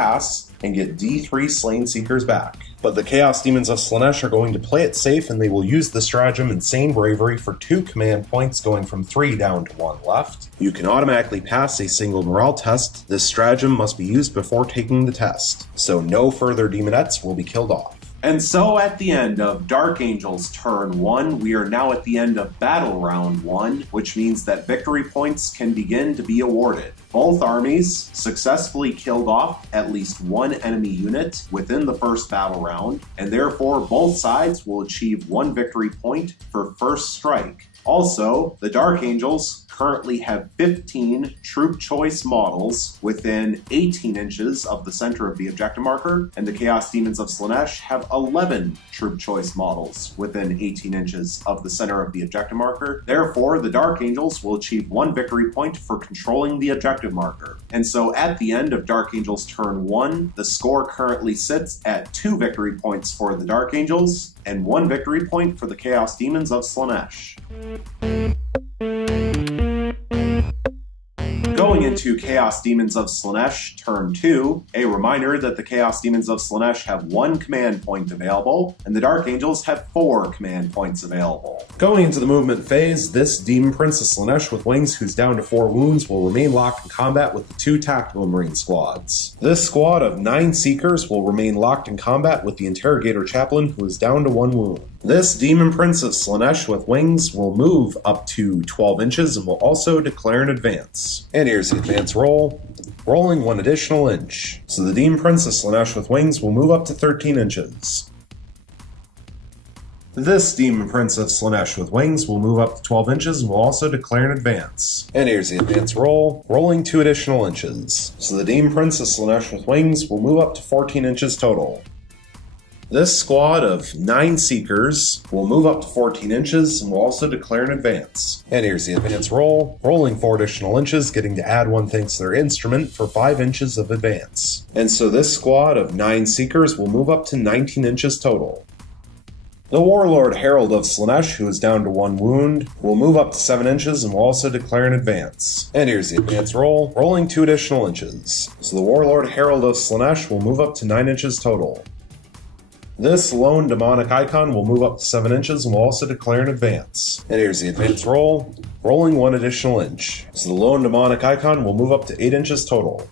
and get D3 slain Seekers back. But the Chaos Demons of Slaanesh are going to play it safe, and they will use the stratagem Insane Bravery for 2 command points, going from 3 down to 1 left. You can automatically pass a single morale test. This stratagem must be used before taking the test, so no further Demonettes will be killed off. And so at the end of Dark Angel's turn 1, we are now at the end of Battle Round 1, which means that victory points can begin to be awarded. Both armies successfully killed off at least one enemy unit within the first battle round, and therefore both sides will achieve 1 victory point for first strike. Also, the Dark Angels currently have 15 troop choice models within 18 inches of the center of the objective marker, and the Chaos Demons of Slaanesh have 11 troop choice models within 18 inches of the center of the objective marker. Therefore, the Dark Angels will achieve 1 victory point for controlling the objective marker. And so at the end of Dark Angel's turn 1, the score currently sits at 2 victory points for the Dark Angels and 1 victory point for the Chaos Demons of Slaanesh. Going into Chaos Demons of Slaanesh turn 2, a reminder that the Chaos Demons of Slaanesh have 1 command point available, and the Dark Angels have 4 command points available. Going into the movement phase, this Demon Prince of Slaanesh with wings who's down to 4 wounds will remain locked in combat with the 2 Tactical Marine squads. This squad of 9 Seekers will remain locked in combat with the Interrogator Chaplain who is down to 1 wound. This Demon Prince of Slaanesh with wings will move up to 12 inches and will also declare an advance. And here's the advance roll, rolling 1 additional inch. So the Demon Prince of Slaanesh with wings will move up to 13 inches. This Demon Prince of Slaanesh with wings will move up to 12 inches and will also declare an advance. And here's the advance roll, rolling 2 additional inches. So the Demon Prince of Slaanesh with wings will move up to 14 inches total. This squad of 9 Seekers will move up to 14 inches and will also declare an advance. And here's the advance roll, rolling 4 additional inches, getting to add 1 thanks to their instrument for 5 inches of advance. And so this squad of 9 Seekers will move up to 19 inches total. The Warlord Herald of Slaanesh, who is down to 1 wound, will move up to 7 inches and will also declare an advance. And here's the advance roll, rolling 2 additional inches. So the Warlord Herald of Slaanesh will move up to 9 inches total. This lone demonic icon will move up to 7 inches and will also declare an advance. And here's the advance roll, rolling 1 additional inch. So the lone demonic icon will move up to 8 inches total.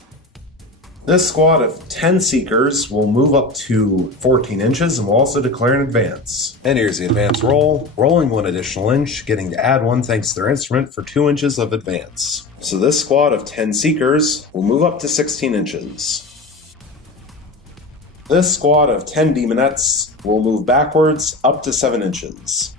This squad of 10 Seekers will move up to 14 inches and will also declare an advance. And here's the advance roll, rolling 1 additional inch, getting to add 1 thanks to their instrument for 2 inches of advance. So this squad of 10 Seekers will move up to 16 inches. This squad of 10 Demonettes will move backwards up to 7 inches.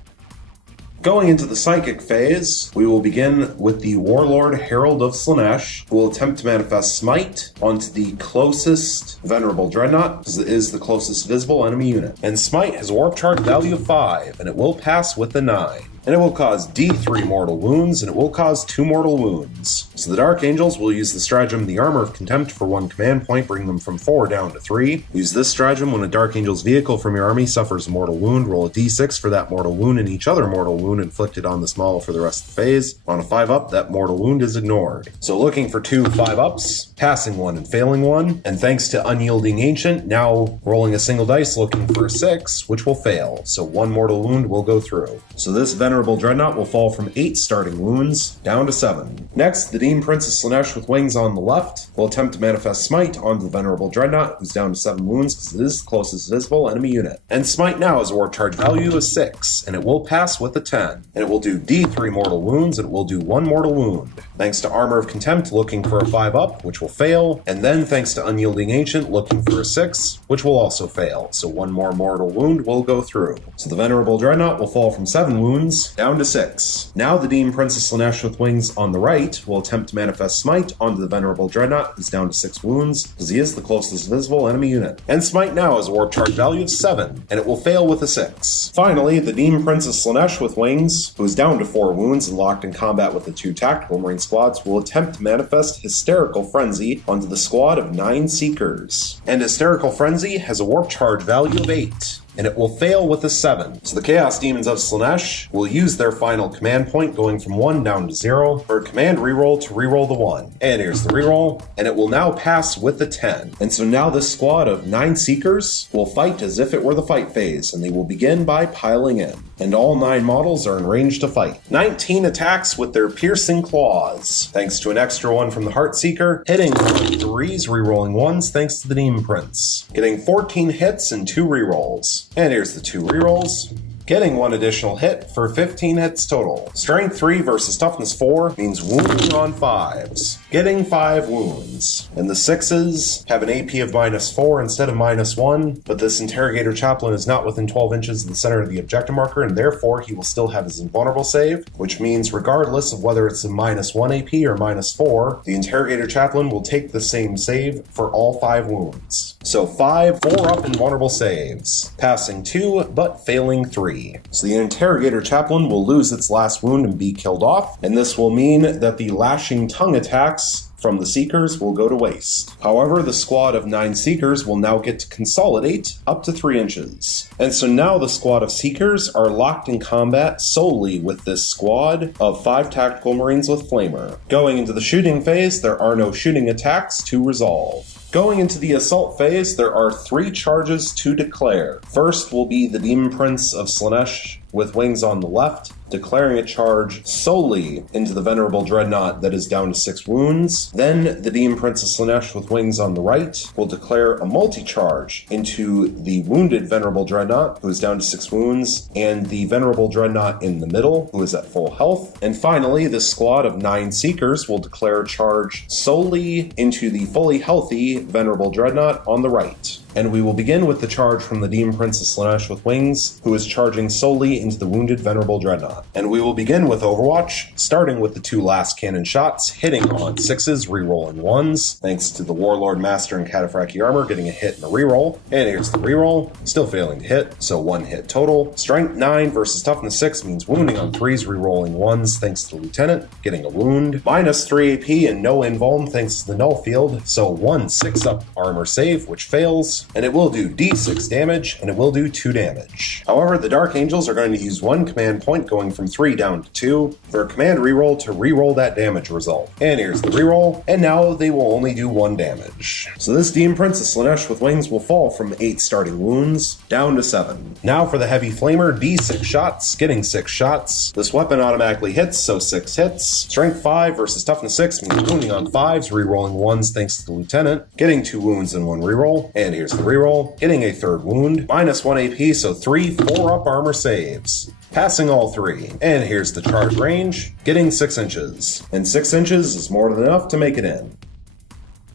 Going into the Psychic phase, we will begin with the Warlord Herald of Slaanesh, who will attempt to manifest Smite onto the closest Venerable Dreadnought, because it is the closest visible enemy unit. And Smite has a warp charge value of 5, and it will pass with a 9. And it will cause D3 mortal wounds, and it will cause 2 mortal wounds. So the Dark Angels will use the stratagem The Armor of Contempt for 1 command point, bring them from 4 down to 3. Use this stratagem when a Dark Angel's vehicle from your army suffers a mortal wound. Roll a D6 for that mortal wound and each other mortal wound inflicted on this model for the rest of the phase. On a 5-up, that mortal wound is ignored. So looking for 2 5-ups, passing 1 and failing 1, and thanks to Unyielding Ancient, now rolling a single dice looking for a 6, which will fail. So 1 mortal wound will go through. So this Venerable Dreadnought will fall from 8 starting wounds down to 7. Next, the Demon Prince of Slaanesh with wings on the left will attempt to manifest Smite onto the Venerable Dreadnought, who's down to 7 wounds because it is the closest visible enemy unit. And Smite now has a warp charge value of 6, and it will pass with a 10. And it will do D3 mortal wounds, and it will do 1 mortal wound. Thanks to Armor of Contempt, looking for a 5-up, which will fail, and then thanks to Unyielding Ancient, looking for a 6, which will also fail. So 1 more mortal wound will go through. So the Venerable Dreadnought will fall from 7 wounds down to 6. Now the Demon Prince of Slaanesh with wings on the right will attempt to manifest Smite onto the Venerable Dreadnought, who's down to 6 wounds, because he is the closest visible enemy unit. And Smite now has a warp charge value of 7, and it will fail with a 6. Finally, the Demon Prince of Slaanesh with wings, who is down to 4 wounds and locked in combat with the 2 Tactical Marine squads, will attempt to manifest Hysterical Frenzy onto the squad of 9 Seekers. And Hysterical Frenzy has a warp charge value of 8. and it will fail with a 7. So the Chaos Demons of Slaanesh will use their final command point, going from 1 down to 0, for a command reroll to reroll the 1. And here's the reroll, and it will now pass with the 10. And so now this squad of 9 Seekers will fight as if it were the fight phase, and they will begin by piling in. And all 9 models are in range to fight. 19 attacks with their piercing claws, thanks to an extra 1 from the Heartseeker, hitting 3s, rerolling 1s thanks to the Demon Prince, getting 14 hits and 2 rerolls. And here's the 2 rerolls, getting 1 additional hit for 15 hits total. Strength 3 versus Toughness 4 means wounding on 5s, getting 5 wounds. And the 6s have an AP of -4 instead of -1, but this Interrogator Chaplain is not within 12 inches of the center of the objective marker, and therefore he will still have his invulnerable save, which means regardless of whether it's a -1 AP or -4, the Interrogator Chaplain will take the same save for all 5 wounds. So 5 4-up invulnerable saves, passing 2 but failing 3. So the Interrogator Chaplain will lose its last wound and be killed off, and this will mean that the Lashing Tongue attacks from the Seekers will go to waste. However, the squad of 9 Seekers will now get to consolidate up to 3 inches. And so now the squad of Seekers are locked in combat solely with this squad of 5 Tactical Marines with Flamer. Going into the shooting phase, there are no shooting attacks to resolve. Going into the assault phase, there are 3 charges to declare. First will be the Demon Prince of Slaanesh with wings on the left, declaring a charge solely into the Venerable Dreadnought that is down to 6 wounds. Then the Demon Prince of Slaanesh with wings on the right will declare a multi-charge into the wounded Venerable Dreadnought, who is down to 6 wounds, and the Venerable Dreadnought in the middle, who is at full health. And finally, this squad of 9 Seekers will declare a charge solely into the fully healthy Venerable Dreadnought on the right. And we will begin with the charge from the Demon Prince of Slaanesh with wings, who is charging solely into the wounded Venerable Dreadnought. And we will begin with Overwatch, starting with the 2 last cannon shots, hitting on 6s, rerolling 1s, thanks to the Warlord Master and Cataphractii armor getting a hit and a reroll. And here's the reroll, still failing to hit, so 1 hit total. Strength 9 versus Toughness 6 means wounding on 3s, rerolling 1s thanks to the Lieutenant, getting a wound. -3 AP and no invuln thanks to the Null Field, so 1 6-up armor save, which fails. And it will do D6 damage, and it will do 2 damage. However, the Dark Angels are going to use 1 command point, going from 3 down to 2, for a command reroll to reroll that damage result. And here's the reroll, and now they will only do 1 damage. So this Demon Prince of Slaanesh with wings will fall from 8 starting wounds down to 7. Now for the Heavy Flamer, D6 shots, getting 6 shots. This weapon automatically hits, so 6 hits. Strength 5 versus Toughness 6 means wounding on 5s, rerolling 1s thanks to the Lieutenant, getting 2 wounds and 1 reroll. And here's the reroll, getting a 3rd wound, -1 AP, so 3 4-up armor saves, passing all 3. And here's the charge range, getting 6 inches. And 6 inches is more than enough to make it in.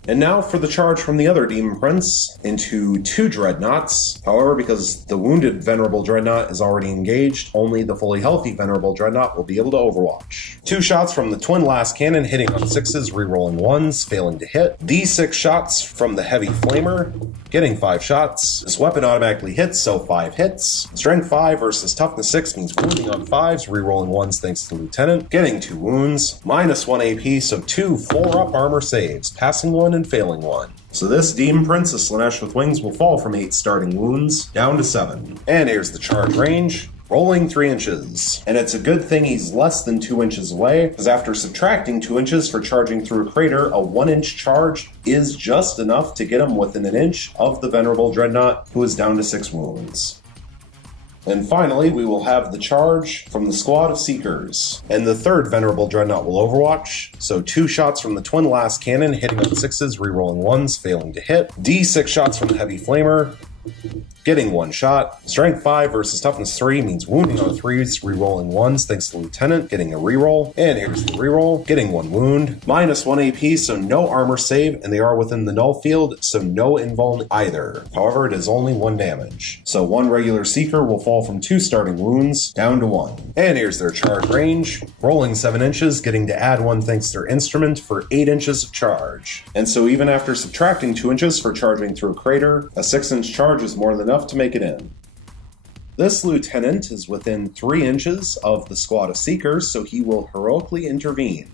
And now for the charge from the other Demon Prince into 2 Dreadnoughts. However, because the wounded Venerable Dreadnought is already engaged, only the fully healthy Venerable Dreadnought will be able to overwatch. 2 shots from the Twin Last Cannon hitting on 6s, rerolling 1s, failing to hit. D6 shots from the Heavy Flamer, getting 5 shots. This weapon automatically hits, so 5 hits. Strength 5 versus Toughness 6 means wounding on 5s, rerolling 1s thanks to the Lieutenant, getting 2 wounds. -1 AP, so 2 4-up armor saves, passing 1 and failing 1. So this Demon Prince of Slaanesh with wings will fall from 8 starting wounds down to 7. And here's the charge range, rolling 3 inches. And it's a good thing he's less than 2 inches away, because after subtracting 2 inches for charging through a crater, a 1-inch charge is just enough to get him within an inch of the Venerable Dreadnought, who is down to 6 wounds. And finally, we will have the charge from the squad of Seekers. And the 3rd Venerable Dreadnought will overwatch, so 2 shots from the Twin Last Cannon hitting on 6s, rerolling 1s, failing to hit. D6 shots from the Heavy Flamer, getting 1 shot. Strength 5 versus Toughness 3 means wounding on 3s, rerolling 1s thanks to the Lieutenant, getting a reroll. And here's the reroll, getting 1 wound. -1 AP, so no armor save, and they are within the Null Field, so no invuln either. However, it is only 1 damage. So 1 regular Seeker will fall from 2 starting wounds down to 1. And here's their charge range, rolling 7 inches, getting to add 1 thanks to their instrument for 8 inches of charge. And so even after subtracting 2 inches for charging through a crater, a 6-inch charge is more than enough to make it in. This Lieutenant is within 3 inches of the squad of Seekers, so he will heroically intervene.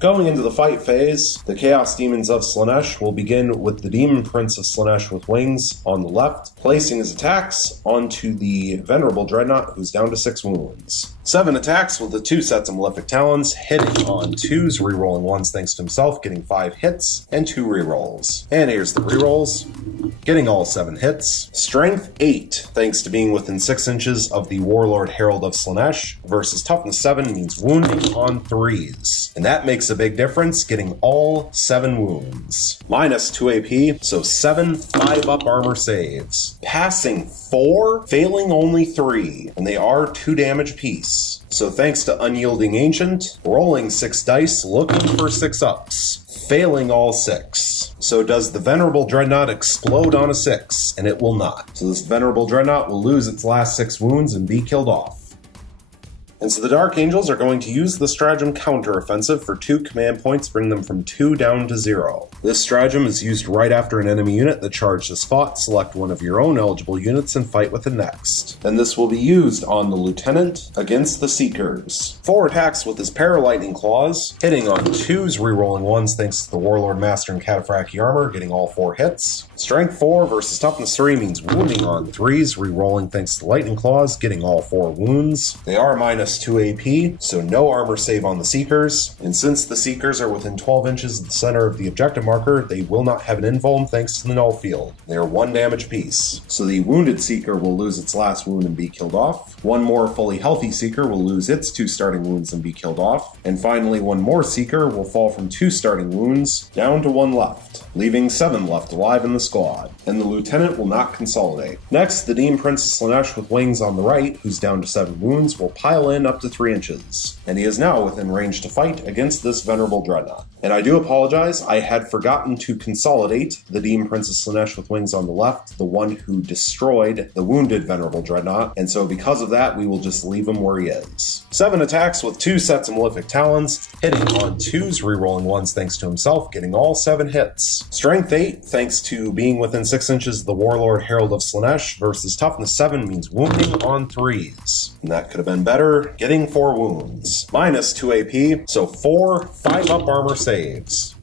Going into the fight phase, the Chaos Demons of Slaanesh will begin with the Demon Prince of Slaanesh with wings on the left, placing his attacks onto the Venerable Dreadnought, who's down to 6 wounds. 7 attacks with the 2 sets of Malefic Talons, hitting on 2s, rerolling 1s thanks to himself, getting 5 hits, and 2 rerolls. And here's the rerolls, getting all 7 hits. Strength 8, thanks to being within 6 inches of the Warlord Herald of Slaanesh, versus Toughness 7 means wounding on 3s. And that makes a big difference, getting all 7 wounds. Minus 2 AP, so 7 5-up armor saves. Passing 4, failing only 3, and they are 2 damage apiece. So thanks to Unyielding Ancient, rolling 6 dice, looking for 6 ups, failing all 6. So does the Venerable Dreadnought explode on a 6? And it will not. So this Venerable Dreadnought will lose its last 6 wounds and be killed off. And so the Dark Angels are going to use the stratagem counter-offensive for 2 command points, bring them from 2 down to 0. This stratagem is used right after an enemy unit that charge is fought. Select one of your own eligible units and fight with it next. Then this will be used on the Lieutenant against the Seekers. 4 attacks with his Paralightning Claws, hitting on 2s, rerolling 1s thanks to the Warlord Master and Cataphractii armor, getting all 4 hits. Strength 4 versus Toughness 3 means wounding on 3s, rerolling thanks to Lightning Claws, getting all 4 wounds. They are minus 2 AP, so no armor save on the Seekers, and since the Seekers are within 12 inches of the center of the objective marker, they will not have an invuln thanks to the null field. They are 1 damage apiece. So the wounded Seeker will lose its last wound and be killed off. 1 more fully healthy Seeker will lose its 2 starting wounds and be killed off. And finally, 1 more Seeker will fall from 2 starting wounds down to 1 left, leaving 7 left alive in the squad. And the Lieutenant will not consolidate. Next, the Demon Prince of Slaanesh with wings on the right, who's down to 7 wounds, will pile in up to 3 inches, and he is now within range to fight against this Venerable Dreadnought. And I do apologize, I had forgotten to consolidate the Demon Prince of Slaanesh with wings on the left, the one who destroyed the wounded Venerable Dreadnought, and so because of that, we will just leave him where he is. 7 attacks with 2 sets of Malefic Talons, hitting on 2s, rerolling 1s thanks to himself, getting all 7 hits. Strength 8, thanks to being within 6 inches of the Warlord Herald of Slaanesh, versus Toughness 7 means wounding on 3s. And that could have been better, getting 4 wounds. Minus 2 AP, so 4 5-up armor saves.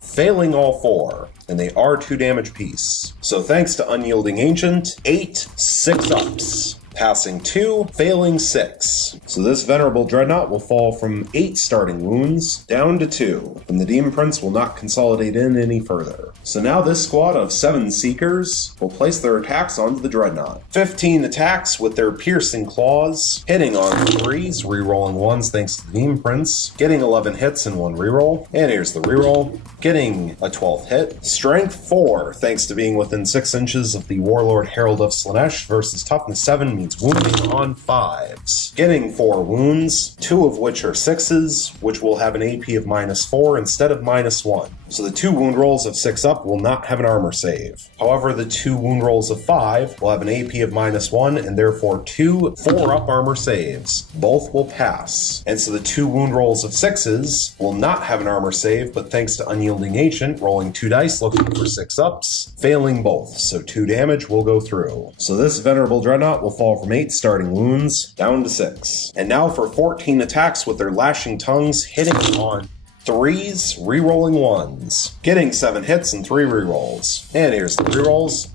Failing all 4, and they are 2 damage apiece. So thanks to Unyielding Ancient, 8 6-ups. Passing 2, failing 6. So this Venerable Dreadnought will fall from 8 starting wounds down to 2, and the Demon Prince will not consolidate in any further. So now this squad of 7 Seekers will place their attacks onto the Dreadnought. 15 attacks with their Piercing Claws, hitting on 3s, rerolling 1s thanks to the Demon Prince, getting 11 hits and 1 reroll. And here's the reroll, getting a 12th hit. Strength 4, thanks to being within 6 inches of the Warlord Herald of Slaanesh, versus Toughness 7 means wounding on 5s. Getting 4 wounds, 2 of which are 6s, which will have an AP of minus 4 instead of minus 1. So the 2 wound rolls of 6 up will not have an armor save. However, the 2 wound rolls of 5 will have an AP of minus 1 and therefore 2 4-up armor saves. Both will pass. And so the 2 wound rolls of 6s will not have an armor save, but thanks to Unyielding Ancient, rolling 2 dice looking for 6 ups, failing both. So 2 damage will go through. So this Venerable Dreadnought will fall from 8 starting wounds down to 6. And now for 14 attacks with their Lashing Tongues, hitting on 3s, rerolling 1s, getting 7 hits and 3 rerolls. And here's the rerolls,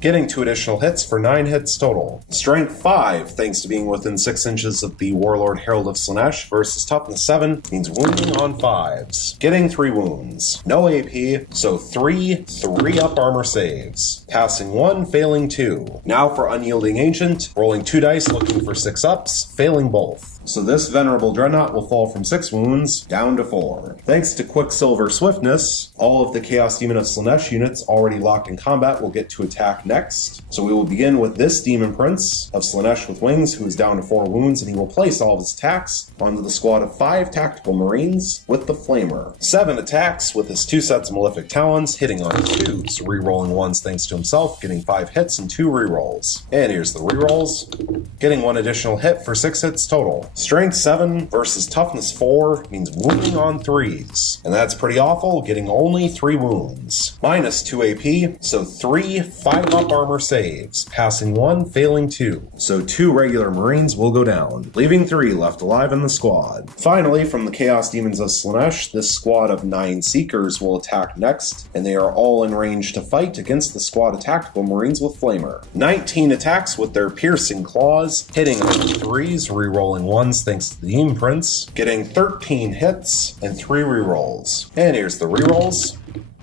getting 2 additional hits for 9 hits total. Strength 5, thanks to being within 6 inches of the Warlord Herald of Slaanesh, versus Toughness 7 means wounding on 5s, getting 3 wounds. No AP, so 3 3-up armor saves. Passing 1, failing 2. Now for Unyielding Ancient, rolling 2 dice looking for 6 ups, failing both. So this Venerable Dreadnought will fall from 6 wounds down to 4. Thanks to Quicksilver Swiftness, all of the Chaos Demon of Slaanesh units already locked in combat will get to attack next. So we will begin with this Demon Prince of Slaanesh with wings, who is down to 4 wounds, and he will place all of his attacks onto the squad of 5 Tactical Marines with the Flamer. 7 attacks with his 2 sets of Malefic Talons, hitting on 2s, rerolling 1s thanks to himself, getting 5 hits and 2 rerolls. And here's the rerolls, getting 1 additional hit for 6 hits total. Strength 7 versus Toughness 4 means wounding on 3s. And that's pretty awful, getting only 3 wounds. minus 2 AP, so 3 5-up armor saves, passing 1, failing 2. So 2 regular Marines will go down, leaving 3 left alive in the squad. Finally, from the Chaos Demons of Slaanesh, this squad of 9 Seekers will attack next, and they are all in range to fight against the squad of Tactical Marines with Flamer. 19 attacks with their piercing claws, hitting on 3s, rerolling 1s thanks to the Demon Prince, getting 13 hits and 3 rerolls. And here's the rerolls.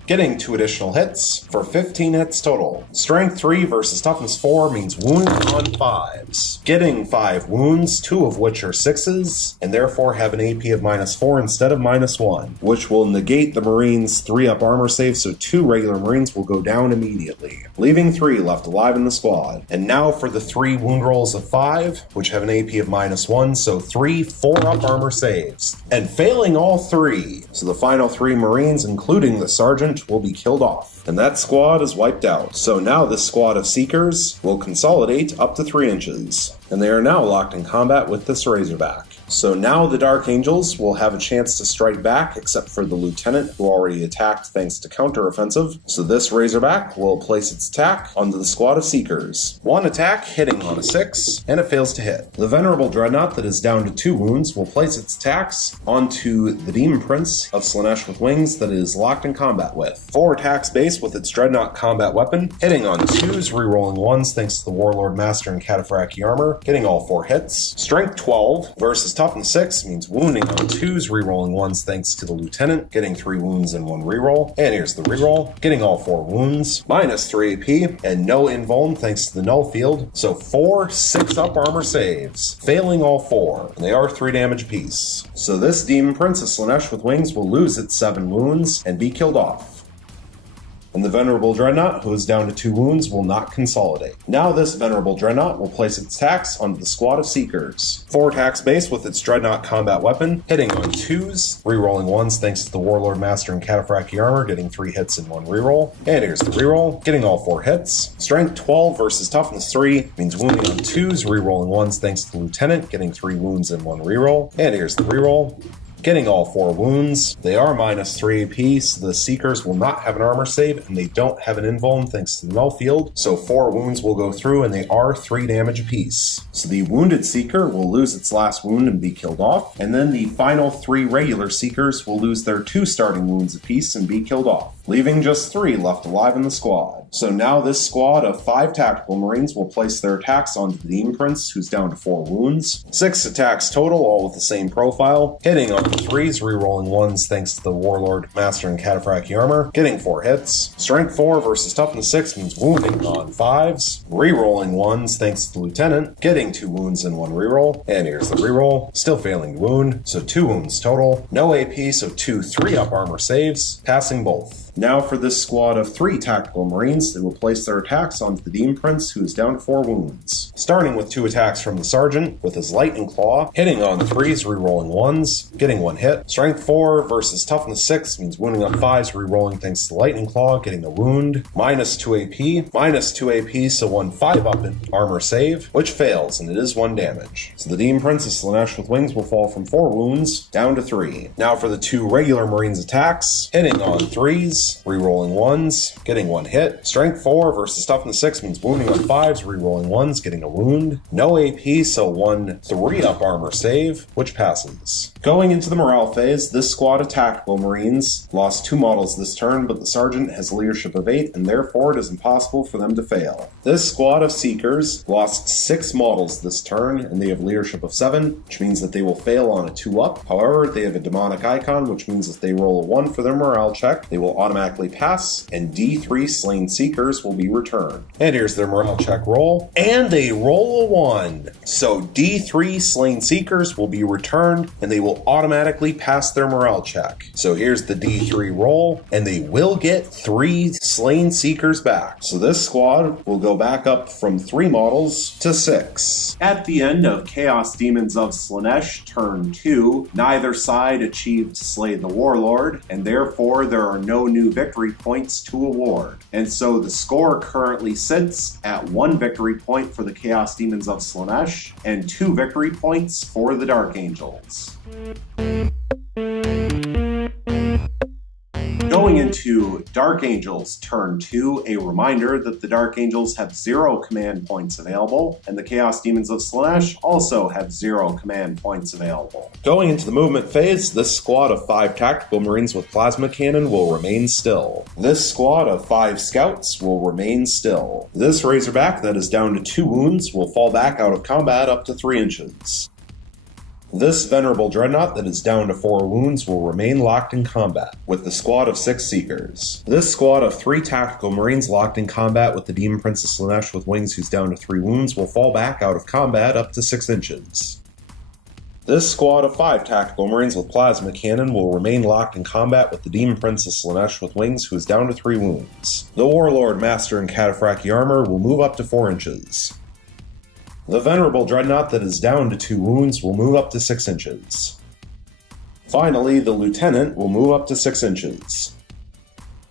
Getting 2 additional hits for 15 hits total. Strength 3 versus Toughness 4 means wounding on 5s. Getting 5 wounds, 2 of which are 6s, and therefore have an AP of -4 instead of -1, which will negate the Marines' 3-up armor save, so 2 regular Marines will go down immediately, leaving 3 left alive in the squad. And now for the 3 wound rolls of 5, which have an AP of -1, so 3 4-up armor saves, and failing all 3. So the final 3 Marines, including the Sergeant, will be killed off, and that squad is wiped out. So now this squad of Seekers will consolidate up to 3 inches, and they are now locked in combat with this Razorback. So now the Dark Angels will have a chance to strike back, except for the Lieutenant, who already attacked thanks to counteroffensive. So this Razorback will place its attack onto the squad of Seekers. 1 attack hitting on a 6, and it fails to hit. The Venerable Dreadnought that is down to 2 wounds will place its attacks onto the Demon Prince of Slaanesh with wings that it is locked in combat with. 4 attacks base with its Dreadnought combat weapon, hitting on 2s, rerolling 1s thanks to the Warlord Master and Cataphractii armor, getting all 4 hits. Strength 12 versus Toughness 6 means wounding on 2s, rerolling 1s thanks to the Lieutenant, getting 3 wounds and 1 reroll. And here's the reroll, getting all 4 wounds, minus 3 AP, and no invuln thanks to the Null Field, so 4 6-up armor saves, failing all 4, and they are 3 damage apiece. So this Demon Prince of Slaanesh with wings will lose its 7 wounds and be killed off. And the Venerable Dreadnought, who is down to 2 wounds, will not consolidate. Now this Venerable Dreadnought will place its attacks onto the squad of Seekers. 4 attacks base with its Dreadnought combat weapon, hitting on 2s, rerolling 1s thanks to the Warlord Master and Cataphractii armor, getting 3 hits and 1 reroll. And here's the reroll, getting all 4 hits. Strength 12 versus Toughness 3 means wounding on 2s, rerolling 1s thanks to the Lieutenant, getting 3 wounds and 1 reroll. And here's the reroll, getting all 4 wounds. They are minus 3 apiece. The Seekers will not have an armor save, and they don't have an invuln thanks to the Null Field, so 4 wounds will go through, and they are 3 damage apiece. So the wounded Seeker will lose its last wound and be killed off, and then the final 3 regular Seekers will lose their 2 starting wounds apiece and be killed off, leaving just 3 left alive in the squad. So now this squad of 5 Tactical Marines will place their attacks onto the Demon Prince, who's down to 4 wounds. 6 attacks total, all with the same profile, hitting on 3s, rerolling 1s thanks to the Warlord Master and Cataphractii armor, getting 4 hits. Strength 4 versus Toughness 6 means wounding on 5s, rerolling 1s thanks to the Lieutenant, getting 2 wounds and 1 reroll. And here's the reroll, still failing to wound, so 2 wounds total. No AP, so 2 3-up armor saves, passing both. Now for this squad of 3 Tactical Marines, they will place their attacks onto the Demon Prince, who is down to 4 wounds. Starting with 2 attacks from the Sergeant, with his Lightning Claw, hitting on 3s, rerolling 1s, getting 1 hit. Strength 4 versus Toughness 6 means wounding on 5s, rerolling thanks to the Lightning Claw, getting a wound. Minus 2 AP, minus 2 AP, so 1 5-up armor save, which fails, and it is 1 damage. So the Demon Prince of Slaanesh with wings will fall from 4 wounds down to 3. Now for the 2 regular Marines attacks, hitting on 3s, rerolling 1s, getting 1 hit. Strength 4 versus Toughness 6 means wounding on 5s, rerolling 1s, getting a wound. No AP, so 1 3-up armor save, which passes. Going into the morale phase, this squad of Tactical Marines lost 2 models this turn, but the Sergeant has a leadership of 8, and therefore it is impossible for them to fail. This squad of Seekers lost 6 models this turn, and they have leadership of 7, which means that they will fail on a 2-up. However, they have a demonic icon, which means if they roll a 1 for their morale check, they will automatically pass, and D3 slain Seekers will be returned. And here's their morale check roll, and they roll a 1. So D3 slain Seekers will be returned, and they will automatically pass their morale check. So here's the D3 roll, and they will get 3 slain Seekers back. So this squad will go back up from 3 models to 6. At the end of Chaos Demons of Slaanesh turn 2, neither side achieved Slay the Warlord, and therefore there are no new victory points to award. And so the score currently sits at 1 victory point for the Chaos Demons of Slaanesh and 2 victory points for the Dark Angels. Going Going into Dark Angels turn 2, a reminder that the Dark Angels have 0 command points available, and the Chaos Demons of Slaanesh also have 0 command points available. Going into the movement phase, this squad of 5 tactical marines with plasma cannon will remain still. This squad of 5 scouts will remain still. This Razorback that is down to 2 wounds will fall back out of combat up to 3 inches. This Venerable Dreadnought that is down to 4 wounds will remain locked in combat with the squad of 6 Seekers. This squad of 3 tactical marines locked in combat with the Demon Prince of Slaanesh with wings who's down to 3 wounds will fall back out of combat up to 6 inches. This squad of 5 tactical marines with plasma cannon will remain locked in combat with the Demon Prince of Slaanesh with wings who is down to 3 wounds. The Warlord Master in Cataphractii armor will move up to 4 inches. The Venerable Dreadnought that is down to 2 wounds will move up to 6 inches. Finally, the Lieutenant will move up to 6 inches.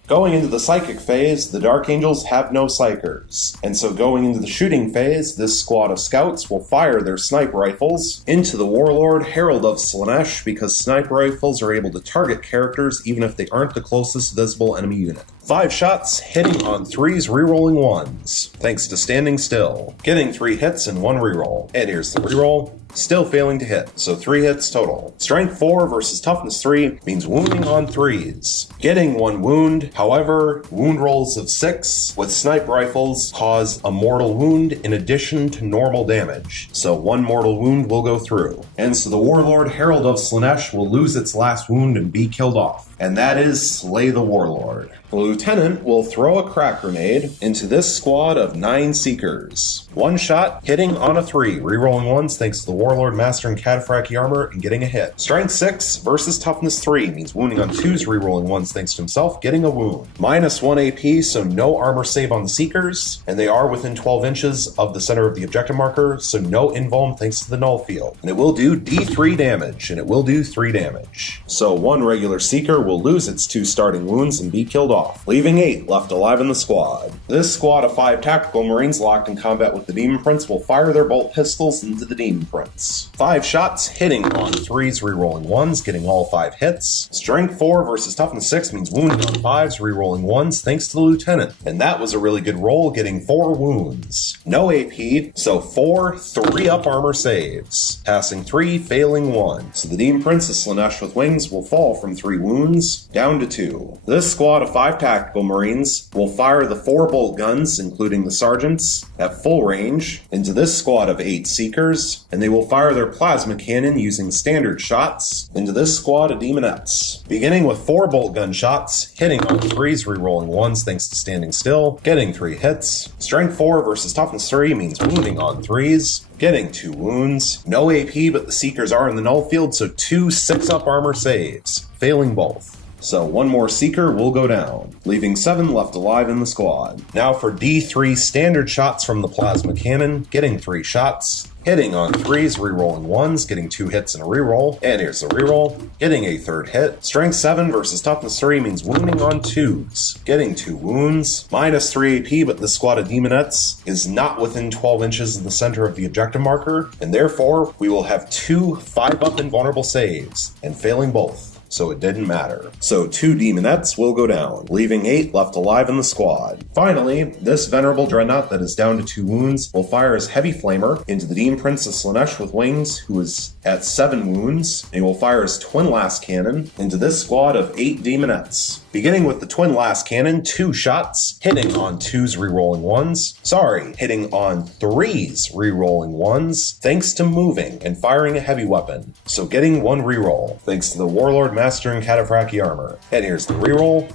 Going into the Psychic phase, the Dark Angels have no Psychers, and so going into the Shooting phase, this squad of Scouts will fire their sniper rifles into the Warlord Herald of Slaanesh because sniper rifles are able to target characters even if they aren't the closest visible enemy unit. 5 shots, hitting on 3s, rerolling 1s, thanks to standing still. Getting 3 hits and 1 reroll. And here's the reroll. Still failing to hit, so 3 hits total. Strength 4 versus Toughness 3 means wounding on 3s. Getting 1 wound, however, wound rolls of 6 with sniper rifles cause a mortal wound in addition to normal damage, so 1 mortal wound will go through. And so the Warlord Herald of Slaanesh will lose its last wound and be killed off, and that is Slay the Warlord. The Lieutenant will throw a crack grenade into this squad of 9 Seekers. 1 shot, hitting on a 3, rerolling 1s thanks to the Warlord Master in Cataphractii armor and getting a hit. Strength 6 versus Toughness 3 means wounding on 2s, rerolling 1s thanks to himself, getting a wound. Minus 1 AP, so no armor save on the Seekers, and they are within 12 inches of the center of the objective marker, so no invuln thanks to the null field. And it will do D3 damage, and it will do 3 damage. So 1 regular Seeker will lose its 2 starting wounds and be killed off, leaving 8 left alive in the squad. This squad of 5 tactical marines locked in combat with the Demon Prince will fire their bolt pistols into the Demon Prince. 5 shots, hitting on 3s, rerolling 1s, getting all 5 hits. Strength 4 versus Toughness 6 means wounding on 5s, rerolling 1s thanks to the Lieutenant. And that was a really good roll, getting 4 wounds. No AP, so 4 3-up armor saves. Passing 3, failing 1. So the Demon Prince of Slaanesh with wings will fall from 3 wounds down to 2. This squad of 5 tactical marines will fire the 4 bolt guns, including the sergeants, at full range into this squad of 8 Seekers, and they will fire their plasma cannon using standard shots into this squad of Demonettes. Beginning with 4 bolt gun shots, hitting on 3s, rerolling 1s thanks to standing still, getting 3 hits. Strength 4 versus Toughness 3 means wounding on 3s, getting 2 wounds. No AP, but the Seekers are in the null field, so 2 6-up armor saves, failing both. So 1 more Seeker will go down, leaving 7 left alive in the squad. Now for D3 standard shots from the plasma cannon, getting 3 shots, hitting on 3s, rerolling 1s, getting 2 hits and a reroll, and here's the reroll, getting a 3rd hit. Strength 7 versus Toughness 3 means wounding on 2s, getting 2 wounds, minus 3 AP, but this squad of Demonettes is not within 12 inches of the center of the objective marker, and therefore we will have 2 5-up invulnerable saves, and failing both. So it didn't matter. So 2 Demonettes will go down, leaving 8 left alive in the squad. Finally, this Venerable Dreadnought that is down to 2 wounds will fire his Heavy Flamer into the Demon Prince of Slaanesh with wings, who is at 7 wounds, and he will fire his Twin Last Cannon into this squad of 8 Demonettes. Beginning with the Twin Last Cannon, 2 shots, hitting on 2s, rerolling 1s. Hitting on 3s, rerolling 1s, thanks to moving and firing a heavy weapon. So getting 1 reroll, thanks to the Warlord Master in Cataphractii armor. And here's the reroll.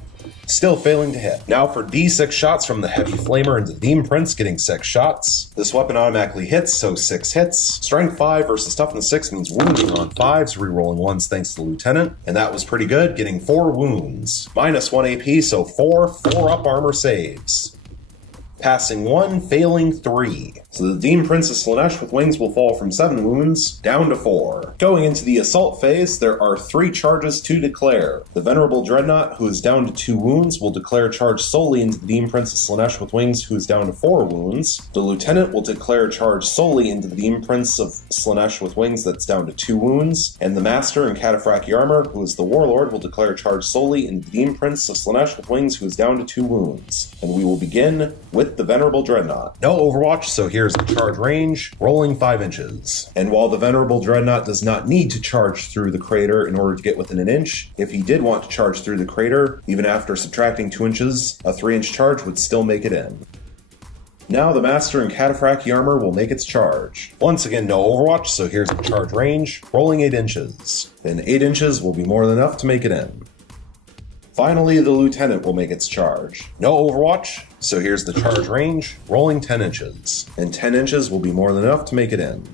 Still failing to hit. Now for D6 shots from the Heavy Flamer into the Demon Prince, getting 6 shots. This weapon automatically hits, so 6 hits. Strength 5 versus Toughness 6 means wounding on 5s, rerolling 1s thanks to the Lieutenant. And that was pretty good, getting 4 wounds. Minus 1 AP, so 4 4-up armor saves. passing 1, failing 3. So the Demon Prince of Slaanesh with wings will fall from 7 wounds down to 4. Going into the assault phase, there are 3 charges to declare. The Venerable Dreadnought, who is down to 2 wounds, will declare charge solely into the Demon Prince of Slaanesh with wings, who is down to 4 wounds. The Lieutenant will declare charge solely into the Demon Prince of Slaanesh with wings, that's down to 2 wounds. And the Master in Cataphractii armor, who is the Warlord, will declare charge solely into the Demon Prince of Slaanesh with wings, who is down to 2 wounds. And we will begin with the Venerable Dreadnought. No Overwatch, so here's the charge range, rolling 5 inches. And while the Venerable Dreadnought does not need to charge through the crater in order to get within an inch, if he did want to charge through the crater, even after subtracting 2 inches, a 3-inch charge would still make it in. Now the Master in Cataphractii armor will make its charge. Once again, no Overwatch, so here's the charge range, rolling 8 inches. Then 8 inches will be more than enough to make it in. Finally, the Lieutenant will make its charge. No Overwatch, so here's the charge range, rolling 10 inches. And 10 inches will be more than enough to make it in.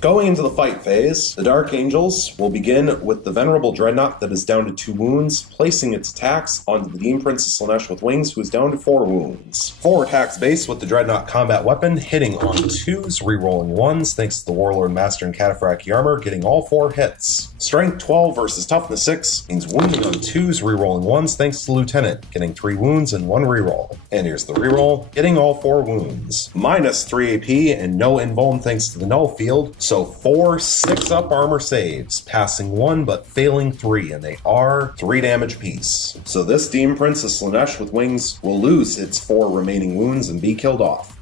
Going into the fight phase, the Dark Angels will begin with the Venerable Dreadnought that is down to 2 wounds, placing its attacks onto the Demon Prince of Slaanesh with wings, who is down to 4 wounds. 4 attacks base with the Dreadnought combat weapon, hitting on 2s, rerolling 1s, thanks to the Warlord Master in Cataphractii armor, getting all 4 hits. Strength 12 versus Toughness 6 means wounding on 2s, rerolling 1s, thanks to the Lieutenant, getting 3 wounds and 1 reroll. And here's the reroll, getting all 4 wounds. Minus 3 AP and no invuln thanks to the Null Field, so 4 6-up armor saves, passing 1 but failing 3, and they are 3 damage apiece. So this Demon Prince of Slaanesh with wings will lose its 4 remaining wounds and be killed off.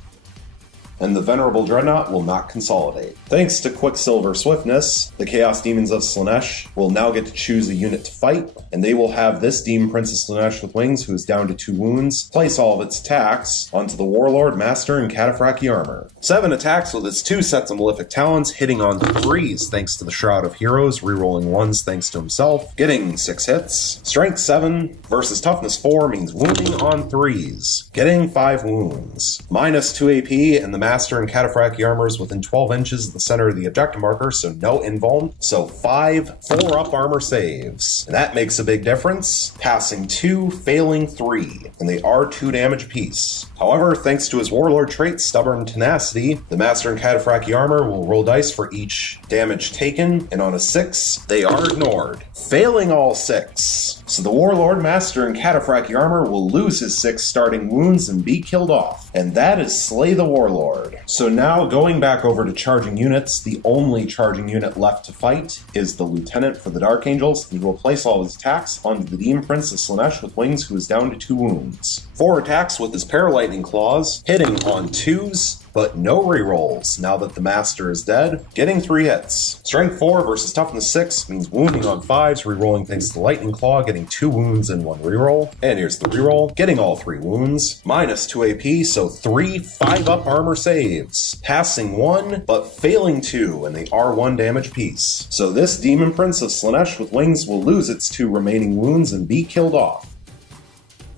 And the Venerable Dreadnought will not consolidate. Thanks to Quicksilver Swiftness, the Chaos Demons of Slaanesh will now get to choose a unit to fight, and they will have this Demon Prince of Slaanesh with wings, who is down to 2 wounds, place all of its attacks onto the Warlord Master in Cataphractii armor. 7 attacks with its 2 sets of Malefic Talons, hitting on 3s thanks to the Shroud of Heroes, rerolling 1s thanks to himself, getting 6 hits. Strength 7 versus Toughness 4 means wounding on 3s, getting 5 wounds. Minus 2 AP, and the Master in Cataphractii armor is within 12 inches of the center of the objective marker, so no invuln. So 5 4-up armor saves. And that makes a big difference, passing 2, failing 3, and they are 2 damage apiece. However, thanks to his Warlord trait, Stubborn Tenacity, the Master in Cataphractii armor will roll dice for each damage taken, and on a 6, they are ignored, failing all 6. So the Warlord Master in Cataphractii armor will lose his 6 starting wounds and be killed off. And that is Slay the Warlord. So now, going back over to charging units, the only charging unit left to fight is the Lieutenant for the Dark Angels, and he will place all his attacks onto the Demon Prince of Slaanesh with wings, who is down to 2 wounds. 4 attacks with his Paralightning Claws, hitting on 2s, but no rerolls now that the Master is dead, getting 3 hits. Strength 4 versus Toughness 6 means wounding on 5s, rerolling thanks to the Lightning Claw, getting 2 wounds and 1 reroll. And here's the reroll, getting all 3 wounds. Minus 2 AP, so 3 5-up armor saves, passing 1 but failing 2, and they are 1 damage apiece. So this Demon Prince of Slaanesh with wings will lose its 2 remaining wounds and be killed off.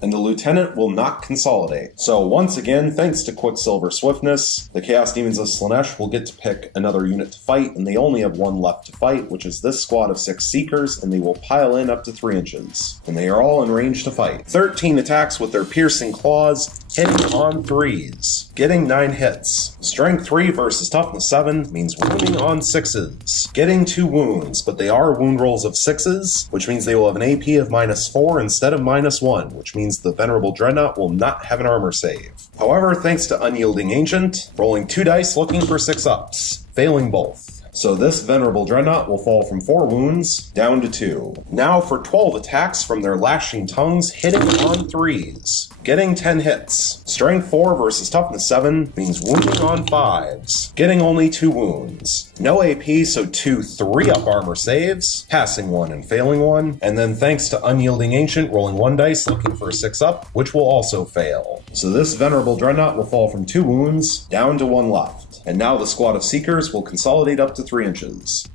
And the Lieutenant will not consolidate. So once again, thanks to Quicksilver Swiftness, the Chaos Demons of Slaanesh will get to pick another unit to fight, and they only have 1 left to fight, which is this squad of 6 Seekers, and they will pile in up to 3 inches. And they are all in range to fight. 13 attacks with their Piercing Claws, hitting on 3s, getting 9 hits. Strength 3 versus Toughness 7 means wounding on 6s, getting 2 wounds, but they are wound rolls of 6s, which means they will have an AP of -4 instead of -1, which means the Venerable Dreadnought will not have an armor save. However, thanks to Unyielding Ancient, rolling 2 dice looking for 6-ups, failing both. So this Venerable Dreadnought will fall from 4 wounds down to 2. Now for 12 attacks from their Lashing Tongues, hitting on 3s, getting 10 hits. Strength 4 versus Toughness 7 means wounding on 5s, getting only 2 wounds. No AP, so 2 3-up armor saves, passing 1 and failing 1. And then thanks to Unyielding Ancient, rolling 1 dice looking for a 6-up, which will also fail. So this Venerable Dreadnought will fall from 2 wounds down to 1 left. And now the squad of Seekers will consolidate up to 3 inches.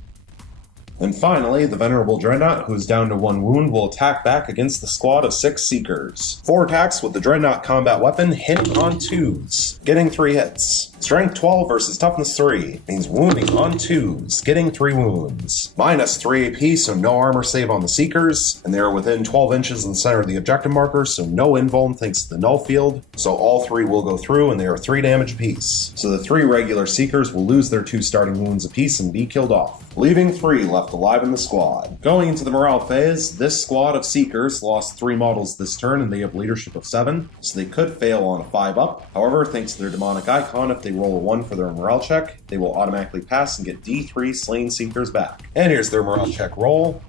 And finally, the Venerable Dreadnought, who is down to 1 wound, will attack back against the squad of 6 Seekers. 4 attacks with the Dreadnought combat weapon, hitting on 2s, getting 3 hits. Strength 12 versus Toughness 3 means wounding on 2s, getting 3 wounds. Minus 3 AP, so no armor save on the Seekers, and they are within 12 inches of the center of the objective marker, so no invuln thanks to the null field. So all 3 will go through, and they are 3 damage apiece. So the 3 regular Seekers will lose their 2 starting wounds apiece and be killed off, leaving 3 left alive in the squad. Going into the morale phase, this squad of Seekers lost 3 models this turn, and they have leadership of 7, so they could fail on a 5-up. However, thanks to their demonic icon, if they roll a 1 for their morale check, they will automatically pass and get D3 slain Seekers back. And here's their morale check roll.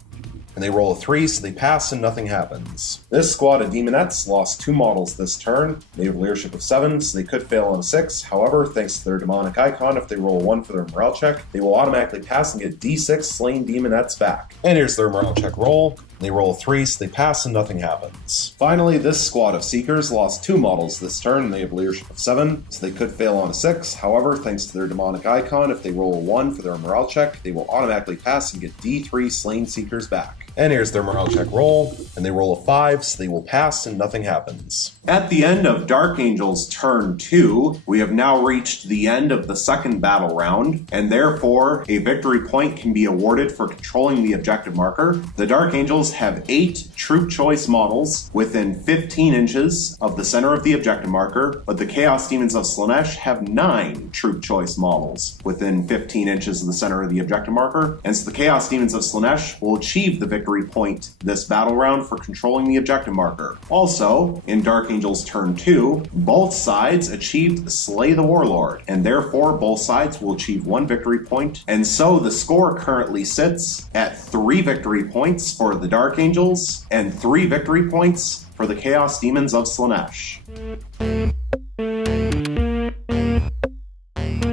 And they roll a 3, so they pass and nothing happens. This squad of Demonettes lost 2 models this turn. They have leadership of 7, so they could fail on a 6. However, thanks to their demonic icon, if they roll a 1 for their morale check, they will automatically pass and get D6 slain Demonettes back. And here's their morale check roll. They roll a 3, so they pass and nothing happens. Finally, this squad of Seekers lost 2 models this turn, and they have leadership of 7, so they could fail on a 6. However, thanks to their demonic icon, if they roll a 1 for their morale check, they will automatically pass and get D3 slain Seekers back. And here's their morale check roll, and they roll a 5, so they will pass and nothing happens. At the end of Dark Angel's turn 2, we have now reached the end of the second battle round, and therefore a victory point can be awarded for controlling the objective marker. The Dark Angels have 8 troop choice models within 15 inches of the center of the objective marker, but the Chaos Demons of Slaanesh have 9 troop choice models within 15 inches of the center of the objective marker, and so the Chaos Demons of Slaanesh will achieve the victory point this battle round for controlling the objective marker. Also, in Dark Angel's turn 2, both sides achieved Slay the Warlord, and therefore both sides will achieve 1 victory point, and so the score currently sits at 3 victory points for the Dark Angels and 3 victory points for the Chaos Demons of Slaanesh.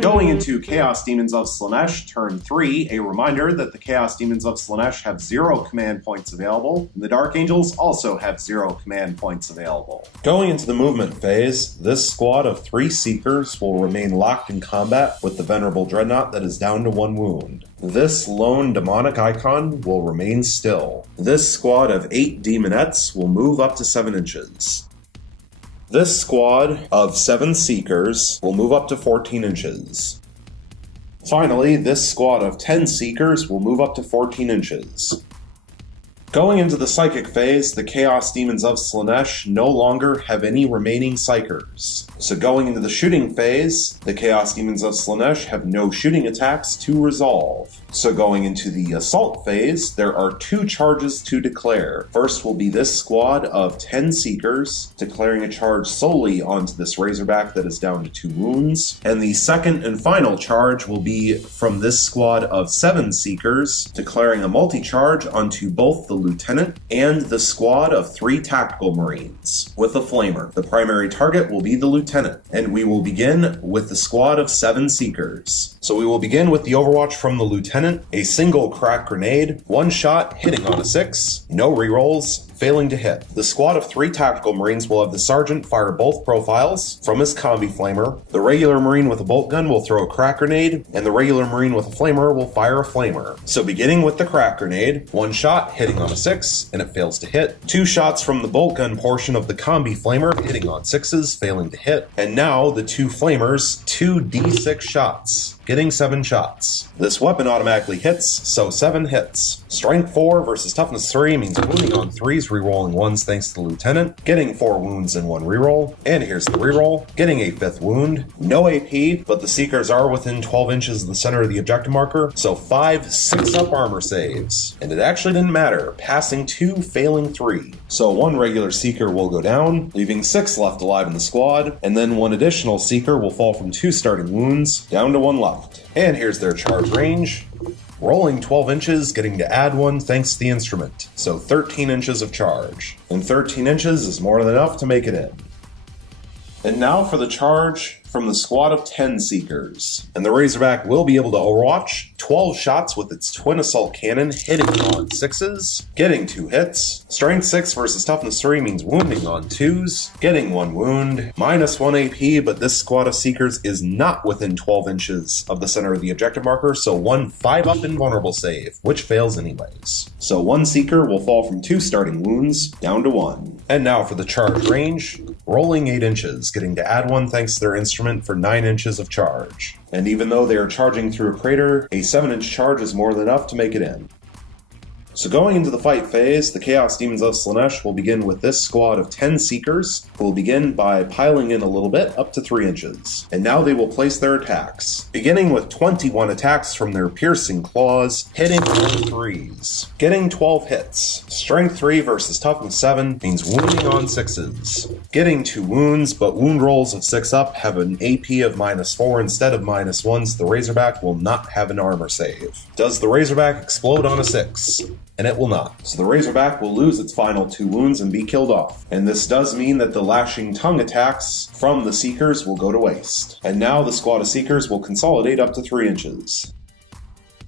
Going into Chaos Demons of Slaanesh turn 3, a reminder that the Chaos Demons of Slaanesh have 0 command points available, and the Dark Angels also have 0 command points available. Going into the movement phase, this squad of 3 Seekers will remain locked in combat with the Venerable Dreadnought that is down to 1 wound. This lone demonic icon will remain still. This squad of 8 Demonettes will move up to 7 inches. This squad of 7 Seekers will move up to 14 inches. Finally, this squad of 10 Seekers will move up to 14 inches. Going into the Psychic phase, the Chaos Demons of Slaanesh no longer have any remaining Psychers. So going into the Shooting phase, the Chaos Demons of Slaanesh have no shooting attacks to resolve. So going into the Assault phase, there are 2 charges to declare. First will be this squad of 10 Seekers, declaring a charge solely onto this Razorback that is down to 2 wounds. And the second and final charge will be from this squad of 7 Seekers, declaring a multi-charge onto both the Lieutenant and the squad of 3 Tactical Marines with a Flamer. The primary target will be the Lieutenant, and we will begin with the squad of 7 Seekers. So we will begin with the Overwatch from the Lieutenant, a single crack grenade, 1 shot hitting on a 6, no rerolls, failing to hit. The squad of 3 Tactical Marines will have the Sergeant fire both profiles from his Combi Flamer. The regular Marine with a bolt gun will throw a crack grenade, and the regular Marine with a Flamer will fire a Flamer. So beginning with the crack grenade, 1 shot hitting on a 6, and it fails to hit. 2 shots from the bolt gun portion of the Combi Flamer hitting on 6s, failing to hit. And now the 2 Flamers, 2 D6 shots, getting 7 shots. This weapon automatically hits, so 7 hits. Strength 4 versus Toughness 3 means wounding on 3s, rerolling 1s thanks to the Lieutenant, getting 4 wounds and 1 reroll. And here's the reroll, getting a 5th wound. No AP, but the Seekers are within 12 inches of the center of the objective marker, so 5 6-up armor saves. And it actually didn't matter, passing 2, failing 3. So 1 regular Seeker will go down, leaving 6 left alive in the squad, and then 1 additional Seeker will fall from 2 starting wounds, down to 1 left. And here's their charge range. Rolling 12 inches, getting to add 1 thanks to the instrument. So 13 inches of charge. And 13 inches is more than enough to make it in. And now for the charge from the squad of 10 Seekers. And the Razorback will be able to overwatch 12 shots with its twin assault cannon, hitting on 6s, getting 2 hits. Strength 6 versus Toughness 3 means wounding on 2s, getting 1 wound, minus 1 AP, but this squad of Seekers is not within 12 inches of the center of the objective marker, so 1 5-up invulnerable save, which fails anyways. So 1 Seeker will fall from 2 starting wounds, down to 1. And now for the charge range, rolling 8 inches, getting to add 1 thanks to their instrument, detriment for 9 inches of charge. And even though they are charging through a crater, a 7-inch charge is more than enough to make it in. So going into the fight phase, the Chaos Demons of Slaanesh will begin with this squad of 10 Seekers, who will begin by piling in a little bit, up to 3 inches. And now they will place their attacks, beginning with 21 attacks from their piercing claws, hitting on 3s, getting 12 hits. Strength 3 versus Toughness 7 means wounding on 6s. Getting 2 wounds, but wound rolls of 6 up have an AP of -4 instead of -1, so the Razorback will not have an armor save. Does the Razorback explode on a 6? And it will not. So the Razorback will lose its final 2 wounds and be killed off. And this does mean that the Lashing Tongue attacks from the Seekers will go to waste. And now the squad of Seekers will consolidate up to 3 inches.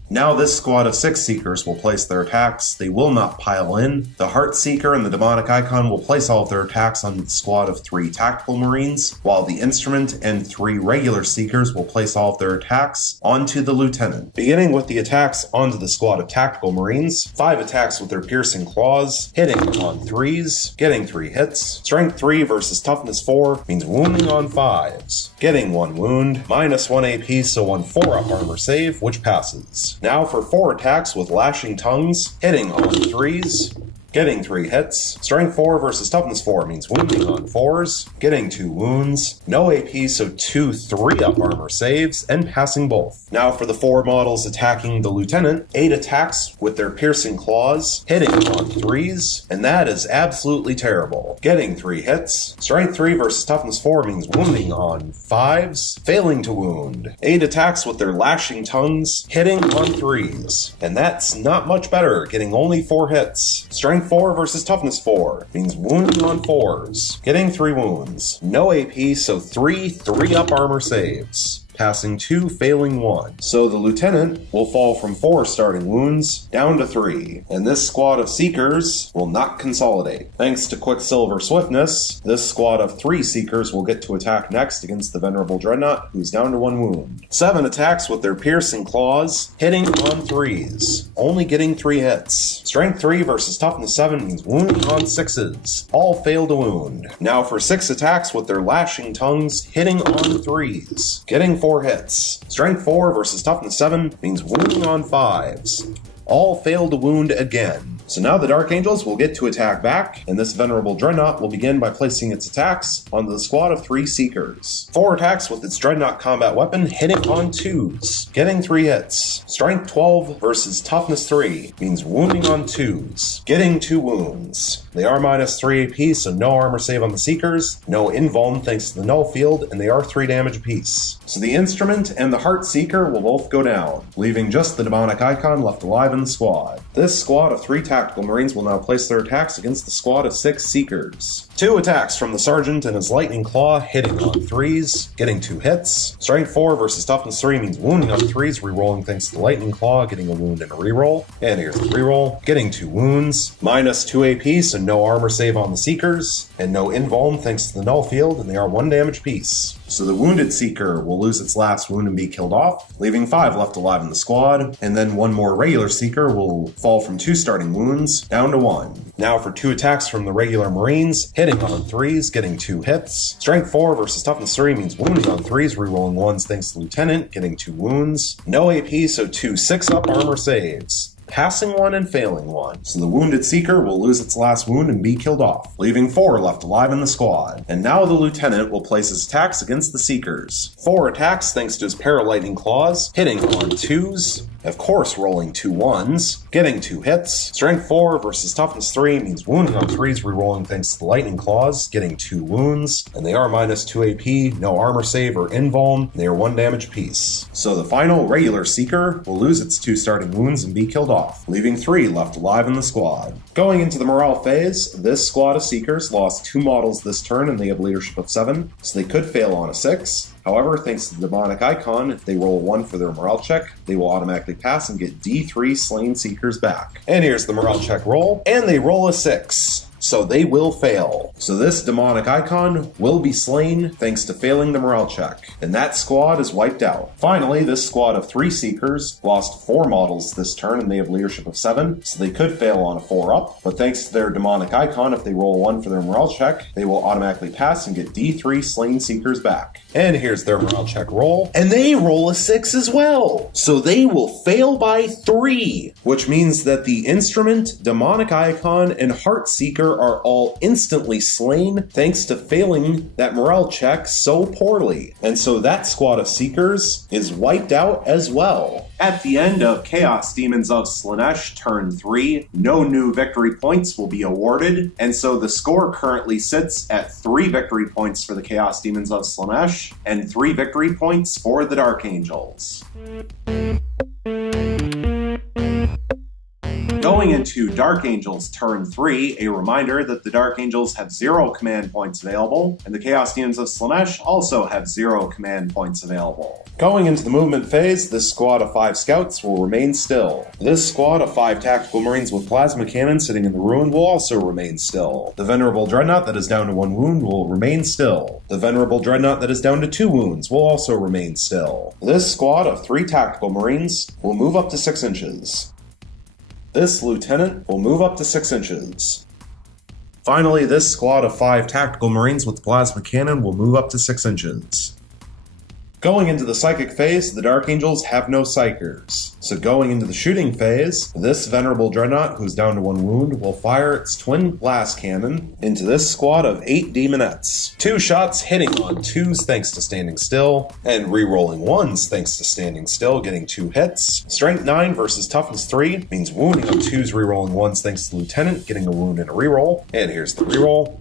Now this squad of 6 Seekers will place their attacks. They will not pile in. The Heart Seeker and the Demonic Icon will place all of their attacks on the squad of 3 Tactical Marines, while the Instrument and 3 regular Seekers will place all of their attacks onto the Lieutenant. Beginning with the attacks onto the squad of Tactical Marines, 5 attacks with their piercing claws, hitting on 3s, getting 3 hits. Strength 3 versus Toughness 4 means wounding on 5s, getting 1 wound, -1 AP, so 1 4-up armor save, which passes. Now for 4 attacks with Lashing Tongues, hitting on 3s, getting 3 hits. Strength 4 versus Toughness 4 means wounding on 4s, getting 2 wounds, no AP, so 2 3-up armor saves, and passing both. Now for the 4 models attacking the Lieutenant, 8 attacks with their piercing claws, hitting on 3s, and that is absolutely terrible. Getting 3 hits. Strength 3 versus Toughness 4 means wounding on 5s, failing to wound. 8 attacks with their Lashing Tongues, hitting on 3s, and that's not much better, getting only 4 hits. Strength 4 versus Toughness 4 means wounding on 4s, getting 3 wounds, no AP, so 3 3-up armor saves, passing 2, failing 1. So the Lieutenant will fall from 4 starting wounds down to 3, and this squad of Seekers will not consolidate. Thanks to Quicksilver Swiftness, this squad of 3 Seekers will get to attack next against the Venerable Dreadnought, who's down to 1 wound. 7 attacks with their piercing claws, hitting on 3s, only getting 3 hits. Strength 3 versus Toughness 7 means wounding on 6s, all fail to wound. Now for 6 attacks with their Lashing Tongues, hitting on 3s, getting 4 hits. Strength 4 versus Toughness 7 means wounding on 5s, all fail to wound again. So now the Dark Angels will get to attack back, and this Venerable Dreadnought will begin by placing its attacks onto the squad of 3 Seekers. 4 attacks with its Dreadnought combat weapon, hitting on 2s, getting 3 hits. Strength 12 versus Toughness 3 means wounding on 2s, getting 2 wounds. They are -3 AP, so no armor save on the Seekers, no invuln thanks to the Null Field, and they are 3 damage apiece. So the Instrument and the Heart Seeker will both go down, leaving just the Demonic Icon left alive in the squad. This squad of 3 Tactical Marines will now place their attacks against the squad of 6 Seekers. 2 attacks from the Sergeant and his Lightning Claw, hitting on 3s, getting 2 hits. Strength 4 versus Toughness 3 means wounding on 3s, rerolling thanks to the Lightning Claw, getting a wound and a reroll. And here's the reroll, getting 2 wounds, -2 AP, so no armor save on the Seekers, and no invuln thanks to the Null Field, and they are 1 damage apiece. So the Wounded Seeker will lose its last wound and be killed off, leaving 5 left alive in the squad, and then 1 more regular Seeker will fall from 2 starting wounds down to 1. Now for 2 attacks from the regular Marines, hitting on 3s, getting 2 hits. Strength 4 versus Toughness 3 means wounding on 3s, rerolling 1s thanks to Lieutenant, getting 2 wounds. No AP, so 2 6-up armor saves, passing 1 and failing 1. So the Wounded Seeker will lose its last wound and be killed off, leaving 4 left alive in the squad. And now the Lieutenant will place his attacks against the Seekers. 4 attacks thanks to his Paralightning Claws, hitting on 2s, of course rolling 2 1s, getting 2 hits. Strength 4 versus Toughness 3 means wounding on 3s, rerolling thanks to the Lightning Claws, getting 2 wounds, and they are -2 AP, no armor save or invuln, they are 1 damage apiece. So the final regular Seeker will lose its 2 starting wounds and be killed off, leaving 3 left alive in the squad. Going into the morale phase, this squad of Seekers lost 2 models this turn and they have leadership of 7, so they could fail on a 6. However, thanks to the Demonic Icon, if they roll 1 for their morale check, they will automatically pass and get D3 slain Seekers back. And here's the morale check roll, and they roll a 6. so they will fail. So this demonic icon will be slain thanks to failing the morale check, and that squad is wiped out. Finally, this squad of 3 Seekers lost 4 models this turn, and they have leadership of 7, so they could fail on a 4-up, but thanks to their demonic icon, if they roll 1 for their morale check, they will automatically pass and get D3 slain Seekers back. And here's their morale check roll, and they roll a 6 as well, so they will fail by 3, which means that the instrument, demonic icon, and heart seeker are all instantly slain thanks to failing that morale check so poorly. And so that squad of Seekers is wiped out as well. At the end of Chaos Demons of Slaanesh turn 3, no new victory points will be awarded, and so the score currently sits at 3 victory points for the Chaos Demons of Slaanesh and 3 victory points for the Dark Angels. Going into Dark Angels turn 3, a reminder that the Dark Angels have 0 command points available, and the Chaos Demons of Slaanesh also have 0 command points available. Going into the movement phase, this squad of 5 scouts will remain still. This squad of 5 tactical marines with plasma cannon sitting in the ruin will also remain still. The venerable dreadnought that is down to 1 wound will remain still. The venerable dreadnought that is down to 2 wounds will also remain still. This squad of 3 tactical marines will move up to 6 inches. This lieutenant will move up to 6 inches. Finally, this squad of 5 tactical marines with plasma cannon will move up to 6 inches. Going into the psychic phase, the Dark Angels have no psychers. So going into the shooting phase, this venerable dreadnought, who's down to 1 wound, will fire its twin blast cannon into this squad of 8 demonettes. 2 shots hitting on 2s thanks to standing still, and re-rolling 1s thanks to standing still, getting 2 hits. Strength 9 versus toughness 3 means wounding on 2s, re-rolling 1s thanks to lieutenant, getting a wound and a re-roll. And here's the re-roll.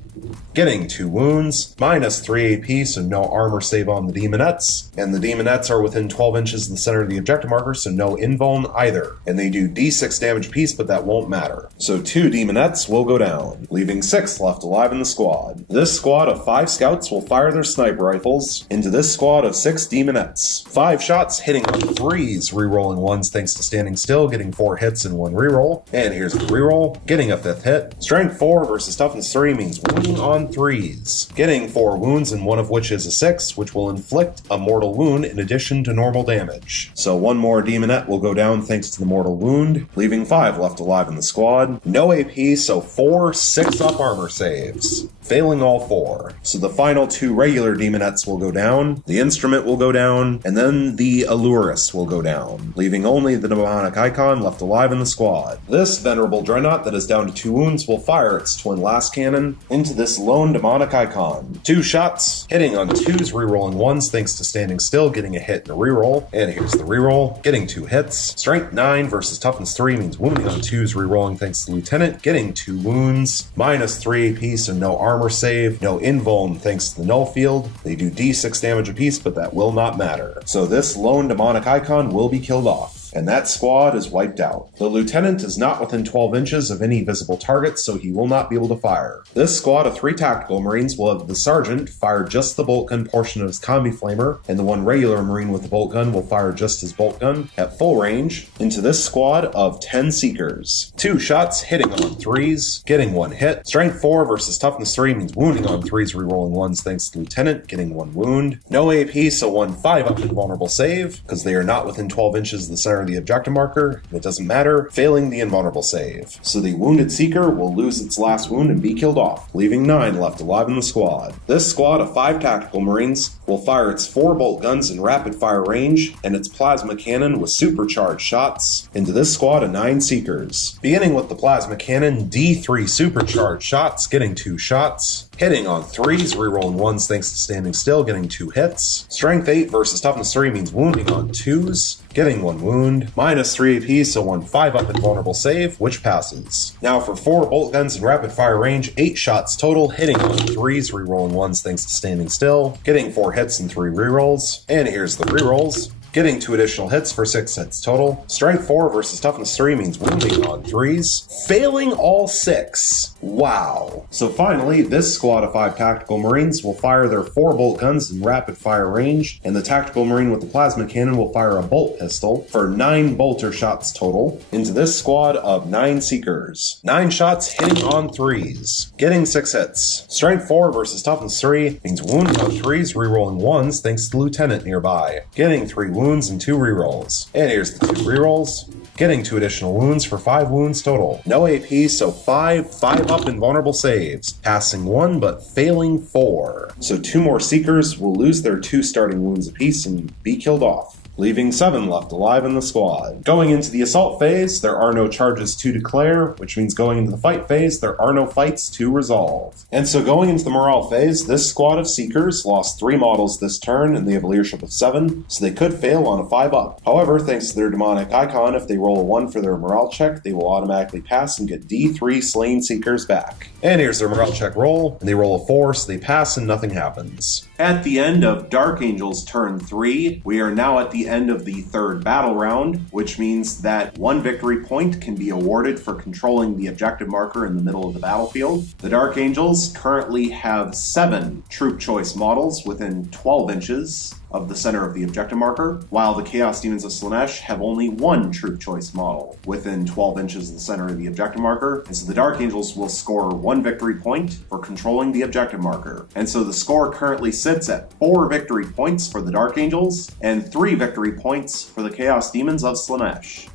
Getting 2 wounds, minus 3 AP, so no armor save on the demonettes. And the demonettes are within 12 inches of the center of the objective marker, so no invuln either. And they do D6 damage apiece, but that won't matter. So 2 demonettes will go down, leaving 6 left alive in the squad. This squad of 5 scouts will fire their sniper rifles into this squad of 6 demonettes. 5 shots hitting on 3s, re-rolling 1s thanks to standing still, getting 4 hits and 1 re-roll. And here's the re-roll, getting a 5th hit. Strength 4 versus toughness 3 means wounding on 3s, getting 4 wounds, and one of which is a 6, which will inflict a mortal wound in addition to normal damage. So 1 more demonette will go down thanks to the mortal wound, leaving 5 left alive in the squad. No AP, so 4 6-up armor saves, failing all 4. So the final 2 regular demonettes will go down, the instrument will go down, and then the Allurus will go down, leaving only the demonic icon left alive in the squad. This venerable dreadnought that is down to 2 wounds will fire its twin blast cannon into this lone demonic icon. 2 shots, hitting on 2s, re-rolling 1s thanks to standing still, getting a hit and a re-roll. And here's the re-roll, getting 2 hits. Strength 9 versus toughness 3 means wounding on 2s, re-rolling thanks to lieutenant, getting 2 wounds, minus 3 AP, so no armor save, no invuln thanks to the null field. They do D6 damage apiece, but that will not matter. So this lone demonic icon will be killed off, and that squad is wiped out. The lieutenant is not within 12 inches of any visible target, so he will not be able to fire. This squad of 3 tactical marines will have the sergeant fire just the bolt gun portion of his combi flamer, and the 1 regular marine with the bolt gun will fire just his bolt gun at full range into this squad of 10 seekers. 2 shots hitting on 3s, getting 1 hit. Strength 4 versus toughness 3 means wounding on 3s, re-rolling 1s thanks to lieutenant, getting 1 wound. No AP, so 1 5-up invulnerable save, because they are not within 12 inches of the center of the objective marker. It doesn't matter, failing the invulnerable save. So the wounded seeker will lose its last wound and be killed off, leaving 9 left alive in the squad. This squad of 5 tactical marines will fire its 4 bolt guns in rapid fire range and its plasma cannon with supercharged shots into this squad of 9 seekers. Beginning with the plasma cannon, D3 supercharged shots, getting 2 shots. Hitting on 3s, re-rolling 1s thanks to standing still, getting 2 hits. Strength 8 versus toughness 3 means wounding on 2s, getting 1 wound. Minus 3 AP, so 1 5-up invulnerable save, which passes. Now for 4 bolt guns in rapid fire range, 8 shots total, hitting on 3s, re-rolling 1s thanks to standing still, getting 4 hits and 3 re-rolls. And here's the re-rolls. getting 2 additional hits for 6 hits total. Strength 4 versus Toughness 3 means wounding on 3s, failing all 6. Wow. So finally, this squad of 5 Tactical Marines will fire their 4 bolt guns in rapid fire range, and the Tactical Marine with the Plasma Cannon will fire a bolt pistol for 9 bolter shots total into this squad of 9 Seekers. 9 shots hitting on 3s, getting 6 hits. Strength 4 versus Toughness 3 means wounding on 3s, rerolling 1s thanks to the Lieutenant nearby, getting 3 wounds and 2 rerolls. And here's the 2 rerolls, getting 2 additional wounds for 5 wounds total. No AP, so 5 up invulnerable saves, passing 1 but failing 4. So 2 more Seekers will lose their 2 starting wounds apiece and be killed off, leaving 7 left alive in the squad. Going into the assault phase, there are no charges to declare, which means going into the fight phase, there are no fights to resolve. And so going into the morale phase, this squad of Seekers lost 3 models this turn, and they have a leadership of 7, so they could fail on a 5-up. However, thanks to their demonic icon, if they roll a 1 for their morale check, they will automatically pass and get D3 slain Seekers back. And here's their morale check roll, and they roll a 4, so they pass and nothing happens. At the end of Dark Angel's turn 3, we are now at the end of the 3rd battle round, which means that 1 victory point can be awarded for controlling the objective marker in the middle of the battlefield. The Dark Angels currently have 7 troop choice models within 12 inches of the center of the objective marker, while the Chaos Demons of Slaanesh have only 1 troop choice model within 12 inches of the center of the objective marker, and so the Dark Angels will score 1 victory point for controlling the objective marker. And so the score currently sits at 4 victory points for the Dark Angels and 3 victory points for the Chaos Demons of Slaanesh.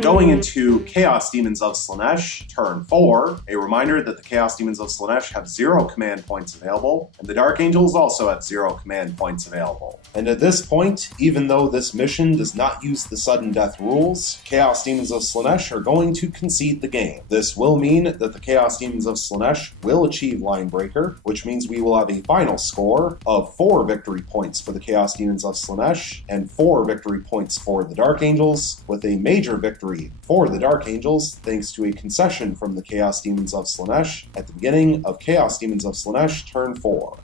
Going into Chaos Demons of Slaanesh, turn 4, a reminder that the Chaos Demons of Slaanesh have 0 command points available, and the Dark Angels also have 0 command points available. And at this point, even though this mission does not use the sudden death rules, Chaos Demons of Slaanesh are going to concede the game. This will mean that the Chaos Demons of Slaanesh will achieve Line Breaker, which means we will have a final score of 4 victory points for the Chaos Demons of Slaanesh and 4 victory points for the Dark Angels, with a major victory for the Dark Angels thanks to a concession from the Chaos Demons of Slaanesh at the beginning of Chaos Demons of Slaanesh turn 4.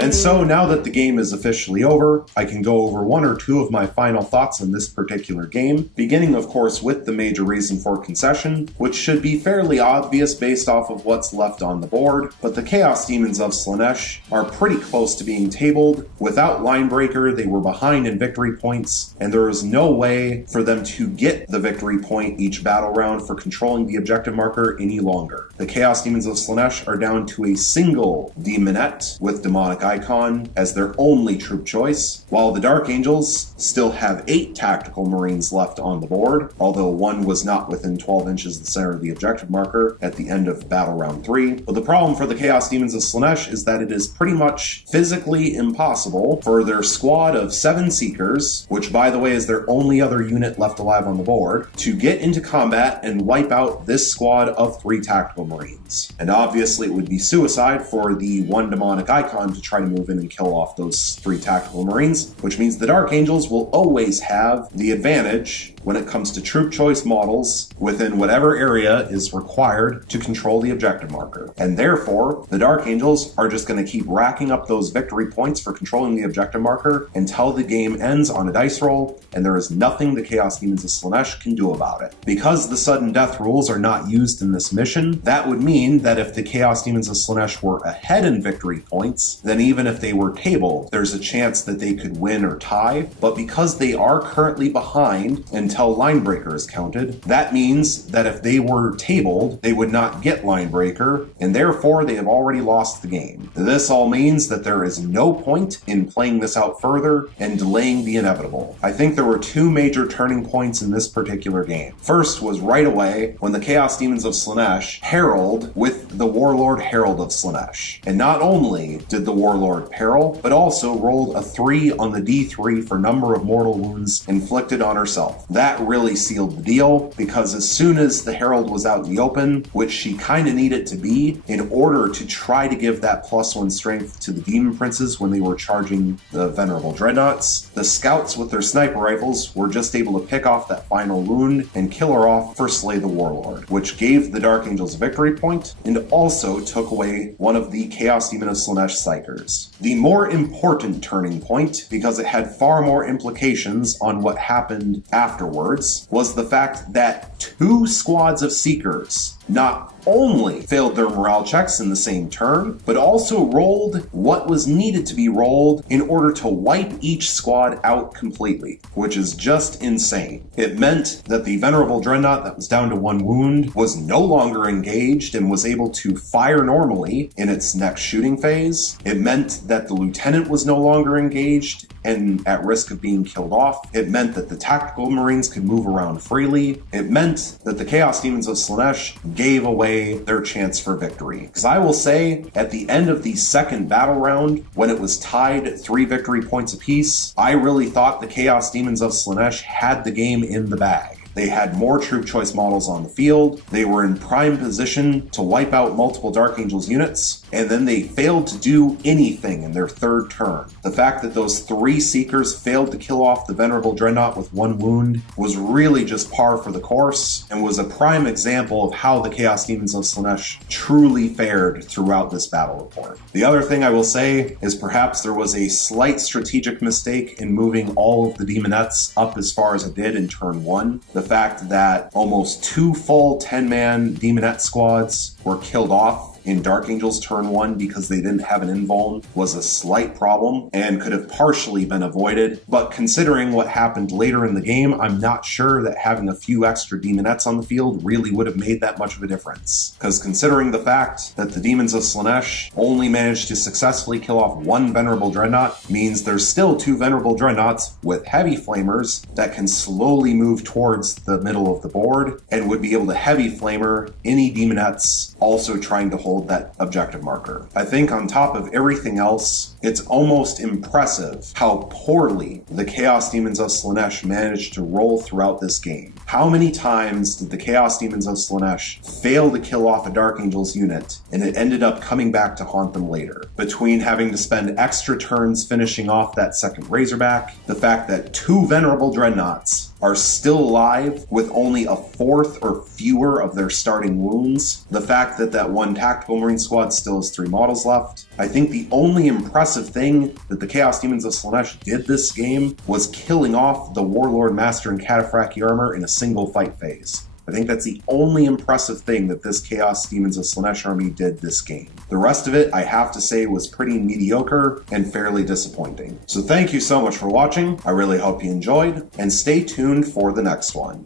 And so now that the game is officially over, I can go over 1 or 2 of my final thoughts on this particular game, beginning of course with the major reason for concession, which should be fairly obvious based off of what's left on the board, but the Chaos Demons of Slaanesh are pretty close to being tabled. Without Line Breaker, they were behind in victory points, and there is no way for them to get the victory point each battle round for controlling the objective marker any longer. The Chaos Demons of Slaanesh are down to a single Demonette with Demonic Icon as their only troop choice, while the Dark Angels still have 8 Tactical Marines left on the board, although 1 was not within 12 inches of the center of the objective marker at the end of battle round 3. But the problem for the Chaos Demons of Slaanesh is that it is pretty much physically impossible for their squad of 7 Seekers, which by the way is their only other unit left alive on the board, to get into combat and wipe out this squad of 3 Tactical Marines. And obviously it would be suicide for the 1 Demonic Icon to try to move in and kill off those 3 Tactical Marines, which means the Dark Angels will always have the advantage when it comes to troop choice models within whatever area is required to control the objective marker. And therefore, the Dark Angels are just going to keep racking up those victory points for controlling the objective marker until the game ends on a dice roll, and there is nothing the Chaos Demons of Slaanesh can do about it. Because the sudden death rules are not used in this mission, that would mean that if the Chaos Demons of Slaanesh were ahead in victory points, then even if they were tabled, there's a chance that they could win or tie. But because they are currently behind until Line Breaker is counted, that means that if they were tabled, they would not get Line Breaker, and therefore they have already lost the game. This all means that there is no point in playing this out further and delaying the inevitable. I think there were 2 major turning points in this particular game. First was right away when the Chaos Demons of Slaanesh herald with the Warlord Herald of Slaanesh. And not only did the Warlord Warlord peril, but also rolled a 3 on the D3 for number of mortal wounds inflicted on herself. That really sealed the deal, because as soon as the Herald was out in the open, which she kind of needed to be in order to try to give that +1 strength to the Demon Princes when they were charging the Venerable Dreadnoughts, the scouts with their sniper rifles were just able to pick off that final wound and kill her off for Slay the Warlord, which gave the Dark Angels a victory point and also took away one of the Chaos Demon of Slaanesh Psykers. The more important turning point, because it had far more implications on what happened afterwards, was the fact that 2 squads of Seekers not only failed their morale checks in the same turn, but also rolled what was needed to be rolled in order to wipe each squad out completely, which is just insane. It meant that the Venerable Dreadnought that was down to 1 wound was no longer engaged and was able to fire normally in its next shooting phase. It meant that the Lieutenant was no longer engaged and at risk of being killed off. It meant that the Tactical Marines could move around freely. It meant that the Chaos Demons of Slaanesh gave away their chance for victory. Because I will say, at the end of the second battle round, when it was tied at 3 victory points apiece, I really thought the Chaos Demons of Slaanesh had the game in the bag. They had more troop choice models on the field, they were in prime position to wipe out multiple Dark Angels units, and then they failed to do anything in their third turn. The fact that those 3 Seekers failed to kill off the Venerable Dreadnought with 1 wound was really just par for the course, and was a prime example of how the Chaos Demons of Slaanesh truly fared throughout this battle report. The other thing I will say is perhaps there was a slight strategic mistake in moving all of the Demonettes up as far as it did in turn 1. The fact that almost 2 full 10-man Demonette squads were killed off in Dark Angels turn 1 because they didn't have an invuln was a slight problem and could have partially been avoided. But considering what happened later in the game, I'm not sure that having a few extra Demonettes on the field really would have made that much of a difference. Because considering the fact that the Demons of Slaanesh only managed to successfully kill off 1 Venerable Dreadnought means there's still 2 Venerable Dreadnoughts with heavy flamers that can slowly move towards the middle of the board and would be able to heavy flamer any Demonettes also trying to hold that objective marker. I think on top of everything else, it's almost impressive how poorly the Chaos Demons of Slaanesh managed to roll throughout this game. How many times did the Chaos Demons of Slaanesh fail to kill off a Dark Angels unit, and it ended up coming back to haunt them later? Between having to spend extra turns finishing off that second Razorback, the fact that 2 Venerable Dreadnoughts are still alive with only a 4th or fewer of their starting wounds, the fact that that 1 Tactical Marine squad still has 3 models left. I think the only impressive thing that the Chaos Demons of Slaanesh did this game was killing off the Warlord Master and Cataphractii armor in a single fight phase. I think that's the only impressive thing that this Chaos Demons of Slaanesh army did this game. The rest of it, I have to say, was pretty mediocre and fairly disappointing. So thank you so much for watching. I really hope you enjoyed, and stay tuned for the next one.